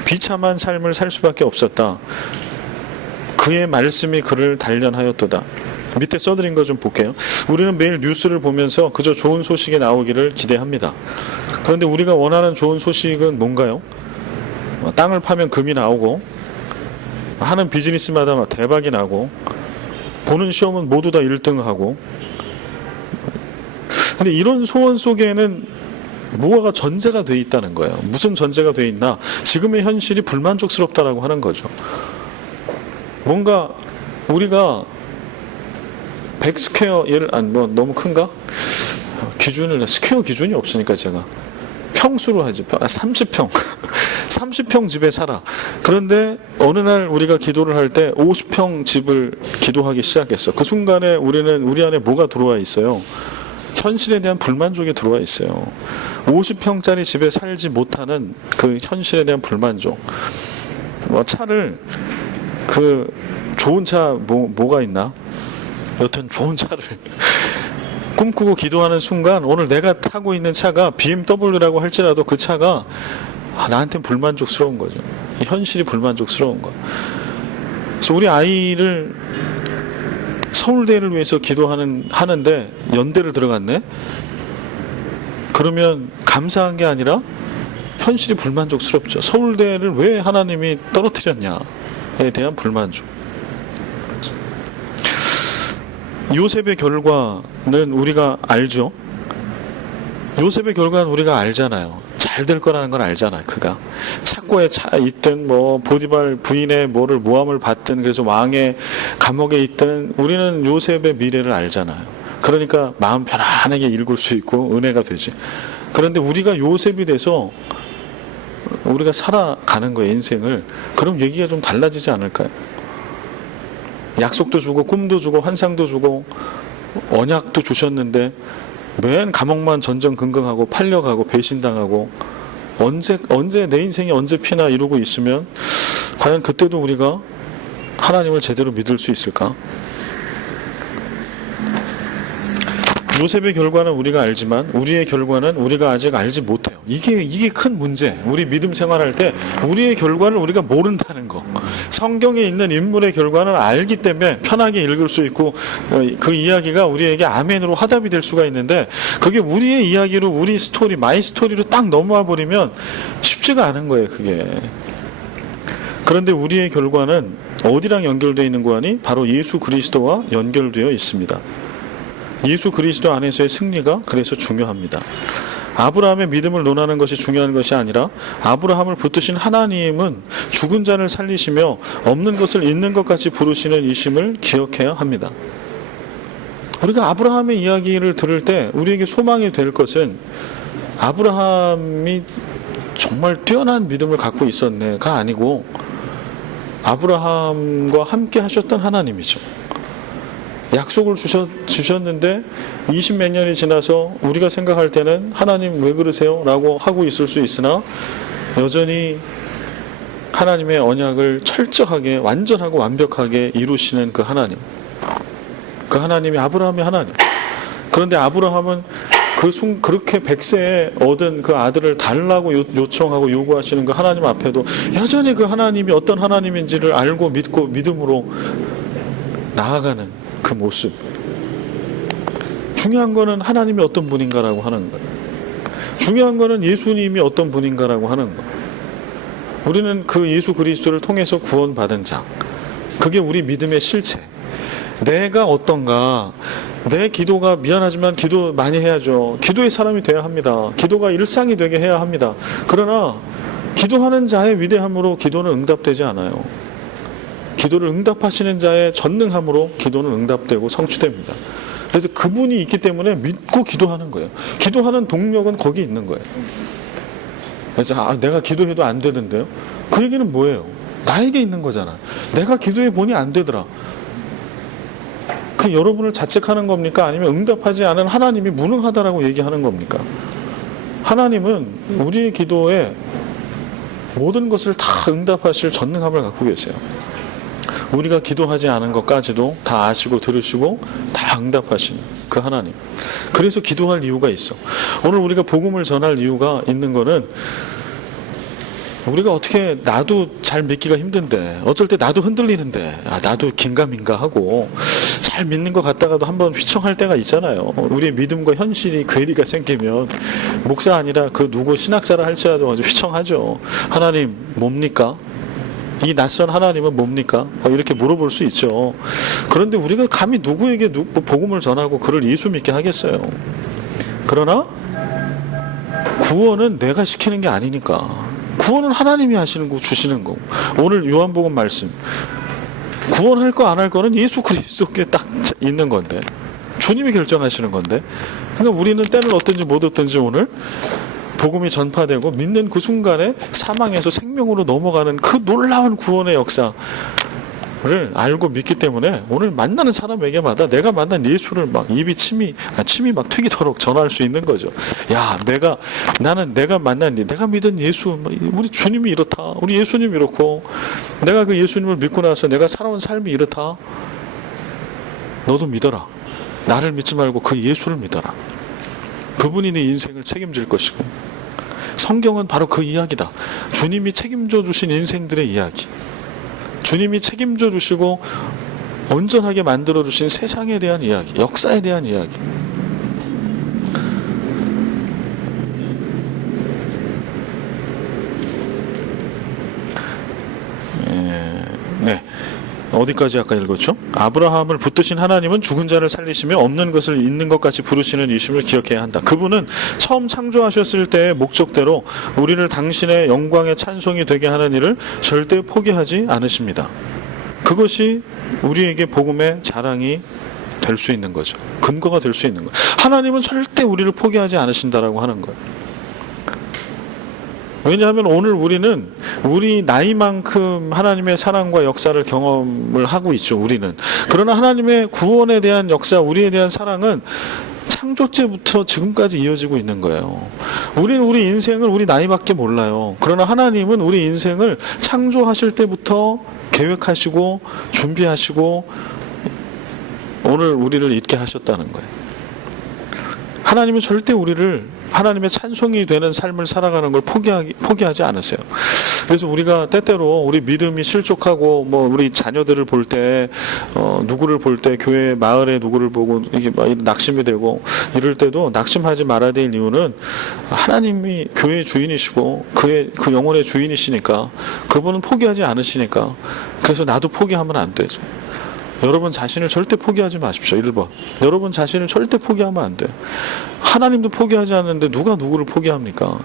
비참한 삶을 살 수밖에 없었다. 그의 말씀이 그를 단련하였도다. 밑에 써드린 거 좀 볼게요. 우리는 매일 뉴스를 보면서 그저 좋은 소식이 나오기를 기대합니다. 그런데 우리가 원하는 좋은 소식은 뭔가요? 땅을 파면 금이 나오고, 하는 비즈니스마다 대박이 나고, 보는 시험은 모두 다 1등하고. 근데 이런 소원 속에는 뭐가 전제가 돼 있다는 거예요. 무슨 전제가 돼 있나? 지금의 현실이 불만족스럽다라고 하는 거죠. 뭔가 우리가 100스퀘어 너무 큰가? 기준을 스퀘어 기준이 없으니까 제가 평수로 하지. 30평 30평 집에 살아. 그런데 어느 날 우리가 기도를 할 때 50평 집을 기도하기 시작했어. 그 순간에 우리 안에 뭐가 들어와 있어요? 현실에 대한 불만족이 들어와 있어요. 50평짜리 집에 살지 못하는 그 현실에 대한 불만족. 차를 좋은 차 뭐가 있나? 여튼 좋은 차를 꿈꾸고 기도하는 순간 오늘 내가 타고 있는 차가 BMW라고 할지라도 그 차가 나한테는 불만족스러운 거죠. 현실이 불만족스러운 거야. 그래서 우리 아이를 서울대를 위해서 하는데 연대를 들어갔네? 그러면 감사한 게 아니라 현실이 불만족스럽죠. 서울대를 왜 하나님이 떨어뜨렸냐에 대한 불만족. 요셉의 결과는 우리가 알죠. 요셉의 결과는 우리가 알잖아요. 잘 될 거라는 건 알잖아요. 그가 착고에 있든 보디발 부인의 모함을 받든 그래서 왕의 감옥에 있든 우리는 요셉의 미래를 알잖아요. 그러니까 마음 편안하게 읽을 수 있고 은혜가 되지. 그런데 우리가 요셉이 돼서 우리가 살아가는 거예요, 인생을. 그럼 얘기가 좀 달라지지 않을까요? 약속도 주고 꿈도 주고 환상도 주고 언약도 주셨는데 맨 감옥만 전전긍긍하고 팔려가고 배신당하고 언제 내 인생이 언제 피나 이러고 있으면 과연 그때도 우리가 하나님을 제대로 믿을 수 있을까? 요셉의 결과는 우리가 알지만 우리의 결과는 우리가 아직 알지 못해요. 이게 큰 문제. 우리 믿음 생활할 때 우리의 결과를 우리가 모른다는 거. 성경에 있는 인물의 결과는 알기 때문에 편하게 읽을 수 있고 그 이야기가 우리에게 아멘으로 화답이 될 수가 있는데 그게 우리의 이야기로 우리 스토리, 마이 스토리로 딱 넘어와 버리면 쉽지가 않은 거예요, 그게. 그런데 우리의 결과는 어디랑 연결되어 있는 거 아니? 바로 예수 그리스도와 연결되어 있습니다. 예수 그리스도 안에서의 승리가 그래서 중요합니다. 아브라함의 믿음을 논하는 것이 중요한 것이 아니라 아브라함을 붙드신 하나님은 죽은 자를 살리시며 없는 것을 있는 것 같이 부르시는 이심을 기억해야 합니다. 우리가 아브라함의 이야기를 들을 때 우리에게 소망이 될 것은 아브라함이 정말 뛰어난 믿음을 갖고 있었네가 아니고 아브라함과 함께 하셨던 하나님이죠. 약속을 주셨는데 20몇 년이 지나서 우리가 생각할 때는 하나님 왜 그러세요? 라고 하고 있을 수 있으나 여전히 하나님의 언약을 철저하게 완전하고 완벽하게 이루시는 그 하나님, 그 하나님이 아브라함의 하나님. 그런데 아브라함은 그렇게 100세에 얻은 그 아들을 달라고 요청하고 요구하시는 그 하나님 앞에도 여전히 그 하나님이 어떤 하나님인지를 알고 믿고 믿음으로 나아가는 그 모습. 중요한 거는 하나님이 어떤 분인가라고 하는 거예요. 중요한 거는 예수님이 어떤 분인가라고 하는 거예요. 우리는 그 예수 그리스도를 통해서 구원받은 자. 그게 우리 믿음의 실체. 내가 어떤가. 내 기도가 미안하지만 기도 많이 해야죠. 기도의 사람이 돼야 합니다. 기도가 일상이 되게 해야 합니다. 그러나 기도하는 자의 위대함으로 기도는 응답되지 않아요. 기도를 응답하시는 자의 전능함으로 기도는 응답되고 성취됩니다. 그래서 그분이 있기 때문에 믿고 기도하는 거예요. 기도하는 동력은 거기 있는 거예요. 그래서 내가 기도해도 안 되던데요? 그 얘기는 뭐예요? 나에게 있는 거잖아. 내가 기도해 보니 안 되더라. 그 여러분을 자책하는 겁니까? 아니면 응답하지 않은 하나님이 무능하다라고 얘기하는 겁니까? 하나님은 우리의 기도에 모든 것을 다 응답하실 전능함을 갖고 계세요. 우리가 기도하지 않은 것까지도 다 아시고 들으시고 다 응답하시는 그 하나님. 그래서 기도할 이유가 있어. 오늘 우리가 복음을 전할 이유가 있는 거는 우리가 어떻게 나도 잘 믿기가 힘든데 어쩔 때 나도 흔들리는데 나도 긴가민가 하고 잘 믿는 것 같다가도 한번 휘청할 때가 있잖아요. 우리의 믿음과 현실이 괴리가 생기면 목사 아니라 그 누구 신학자라 할지라도 아주 휘청하죠. 하나님 뭡니까? 이 낯선 하나님은 뭡니까? 이렇게 물어볼 수 있죠. 그런데 우리가 감히 누구에게 복음을 전하고 그를 예수 믿게 하겠어요. 그러나 구원은 내가 시키는 게 아니니까. 구원은 하나님이 하시는 거 주시는 거고. 오늘 요한복음 말씀 구원할 거 안 할 거는 예수 그리스도께 딱 있는 건데, 주님이 결정하시는 건데, 그러니까 우리는 때를 얻든지 못 얻든지 오늘 복음이 전파되고 믿는 그 순간에 사망에서 생명으로 넘어가는 그 놀라운 구원의 역사를 알고 믿기 때문에 오늘 만나는 사람에게마다 내가 만난 예수를 막 입이 침이 막 튀기도록 전할 수 있는 거죠. 야, 내가 만난 내가 믿은 예수, 우리 주님이 이렇다, 우리 예수님이 이렇고, 내가 그 예수님을 믿고 나서 내가 살아온 삶이 이렇다. 너도 믿어라. 나를 믿지 말고 그 예수를 믿어라. 그분이 네 인생을 책임질 것이고, 성경은 바로 그 이야기다. 주님이 책임져 주신 인생들의 이야기, 주님이 책임져 주시고 온전하게 만들어 주신 세상에 대한 이야기, 역사에 대한 이야기. 네. 어디까지 아까 읽었죠? 아브라함을 붙드신 하나님은 죽은 자를 살리시며 없는 것을 있는 것 같이 부르시는 이심을 기억해야 한다. 그분은 처음 창조하셨을 때의 목적대로 우리를 당신의 영광의 찬송이 되게 하는 일을 절대 포기하지 않으십니다. 그것이 우리에게 복음의 자랑이 될 수 있는 거죠. 근거가 될 수 있는 거예요. 하나님은 절대 우리를 포기하지 않으신다라고 하는 거예요. 왜냐하면 오늘 우리는 우리 나이만큼 하나님의 사랑과 역사를 경험을 하고 있죠. 우리는. 그러나 하나님의 구원에 대한 역사, 우리에 대한 사랑은 창조 때부터 지금까지 이어지고 있는 거예요. 우리는 우리 인생을 우리 나이밖에 몰라요. 그러나 하나님은 우리 인생을 창조하실 때부터 계획하시고 준비하시고 오늘 우리를 있게 하셨다는 거예요. 하나님은 절대 우리를 하나님의 찬송이 되는 삶을 살아가는 걸 포기하지 않으세요. 그래서 우리가 때때로 우리 믿음이 실족하고 우리 자녀들을 볼 때 누구를 볼 때 교회 마을에 누구를 보고 이게 막 낙심이 되고 이럴 때도 낙심하지 말아야 될 이유는 하나님이 교회의 주인이시고 그 영혼의 주인이시니까, 그분은 포기하지 않으시니까. 그래서 나도 포기하면 안 되죠. 여러분 자신을 절대 포기하지 마십시오. 1번. 여러분 자신을 절대 포기하면 안 돼요. 하나님도 포기하지 않는데 누가 누구를 포기합니까?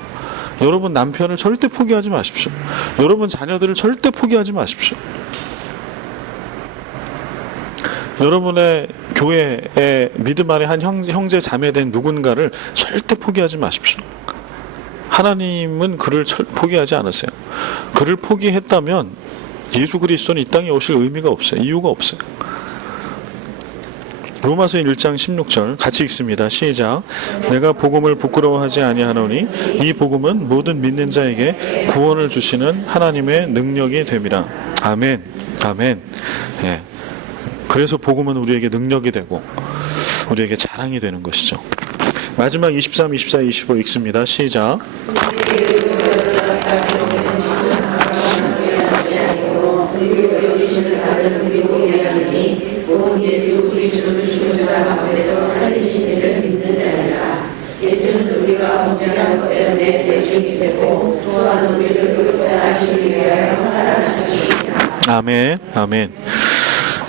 여러분 남편을 절대 포기하지 마십시오. 여러분 자녀들을 절대 포기하지 마십시오. 여러분의 교회에 믿음 안에 한 형제 자매된 누군가를 절대 포기하지 마십시오. 하나님은 그를 포기하지 않으세요. 그를 포기했다면 예수 그리스도는 이 땅에 오실 의미가 없어요. 이유가 없어요. 로마서 1장 16절 같이 읽습니다. 시작. 내가 복음을 부끄러워하지 아니하노니 이 복음은 모든 믿는 자에게 구원을 주시는 하나님의 능력이 됨이라. 아멘. 아멘. 예. 그래서 복음은 우리에게 능력이 되고 우리에게 자랑이 되는 것이죠. 마지막 23, 24, 25 읽습니다. 시작. 아멘. 아멘.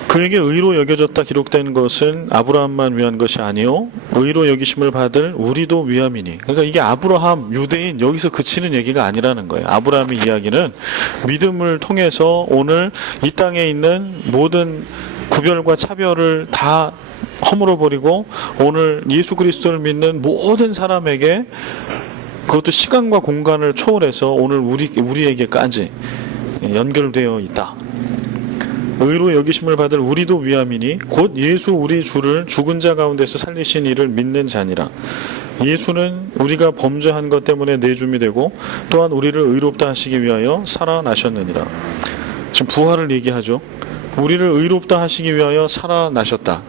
그에게 의로 여겨졌다 기록된 것은 아브라함만 위한 것이 아니요 의로 여기심을 받을 우리도 위함이니. 그러니까 이게 아브라함, 유대인 여기서 그치는 얘기가 아니라는 거예요. 아브라함의 이야기는 믿음을 통해서 오늘 이 땅에 있는 모든 구별과 차별을 다 허물어 버리고 오늘 예수 그리스도를 믿는 모든 사람에게, 그것도 시간과 공간을 초월해서 오늘 우리에게까지 연결되어 있다. 의로 여기심을 받을 우리도 위함이니 곧 예수 우리 주를 죽은 자 가운데서 살리신 이를 믿는 자니라. 예수는 우리가 범죄한 것 때문에 내줌이 되고 또한 우리를 의롭다 하시기 위하여 살아나셨느니라. 지금 부활을 얘기하죠. 우리를 의롭다 하시기 위하여 살아나셨다.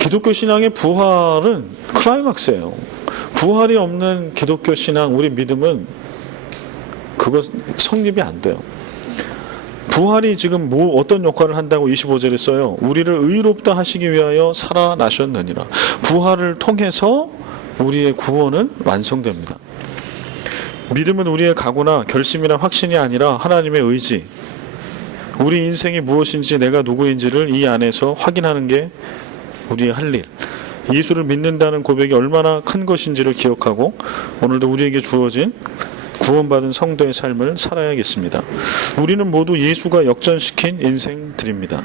기독교 신앙의 부활은 클라이막스예요. 부활이 없는 기독교 신앙, 우리 믿음은 그것 성립이 안 돼요. 부활이 지금 어떤 역할을 한다고 25절에 써요. 우리를 의롭다 하시기 위하여 살아나셨느니라. 부활을 통해서 우리의 구원은 완성됩니다. 믿음은 우리의 각오나 결심이나 확신이 아니라 하나님의 의지, 우리 인생이 무엇인지 내가 누구인지를 이 안에서 확인하는 게 우리의 할 일. 예수를 믿는다는 고백이 얼마나 큰 것인지를 기억하고 오늘도 우리에게 주어진 구원받은 성도의 삶을 살아야겠습니다. 우리는 모두 예수가 역전시킨 인생들입니다.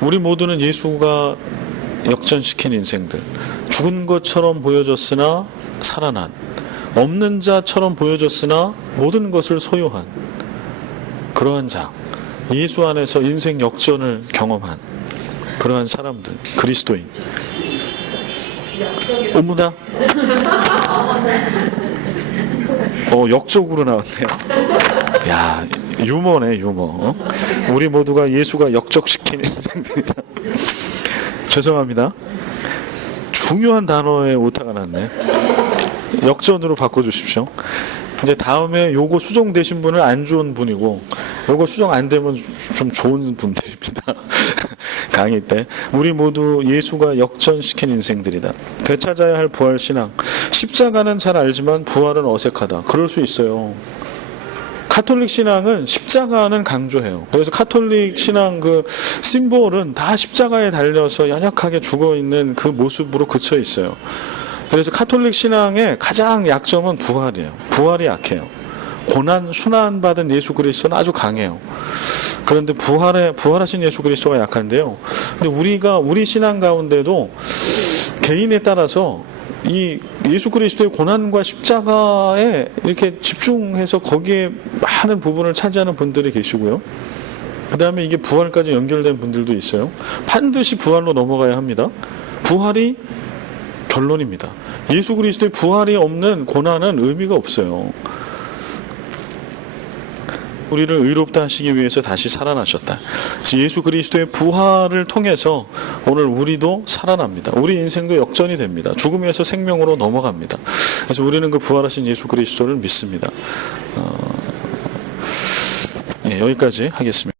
우리 모두는 예수가 역전시킨 인생들, 죽은 것처럼 보여졌으나 살아난, 없는 자처럼 보여졌으나 모든 것을 소유한 그러한 자, 예수 안에서 인생 역전을 경험한 그러한 사람들, 그리스도인. 어머나. 역적으로 나왔네요. 야, 유머네, 유머. 우리 모두가 예수가 역적시킨 인생들이다. 죄송합니다. 중요한 단어에 오타가 났네. 역전으로 바꿔주십시오. 이제 다음에 요거 수정되신 분은 안 좋은 분이고, 요거 수정 안 되면 좀 좋은 분들입니다. 강의 때 우리 모두 예수가 역전시킨 인생들이다. 되찾아야 할 부활 신앙. 십자가는 잘 알지만 부활은 어색하다. 그럴 수 있어요. 카톨릭 신앙은 십자가는 강조해요. 그래서 카톨릭 신앙 그 심볼은 다 십자가에 달려서 연약하게 죽어 있는 그 모습으로 그쳐 있어요. 그래서 카톨릭 신앙의 가장 약점은 부활이에요. 부활이 약해요. 고난, 순환 받은 예수 그리스도는 아주 강해요. 그런데 부활하신 예수 그리스도가 약한데요. 근데 우리 신앙 가운데도 개인에 따라서 이 예수 그리스도의 고난과 십자가에 이렇게 집중해서 거기에 많은 부분을 차지하는 분들이 계시고요. 그 다음에 이게 부활까지 연결된 분들도 있어요. 반드시 부활로 넘어가야 합니다. 부활이 결론입니다. 예수 그리스도의 부활이 없는 고난은 의미가 없어요. 우리를 의롭다 하시기 위해서 다시 살아나셨다. 예수 그리스도의 부활을 통해서 오늘 우리도 살아납니다. 우리 인생도 역전이 됩니다. 죽음에서 생명으로 넘어갑니다. 그래서 우리는 그 부활하신 예수 그리스도를 믿습니다. 여기까지 하겠습니다.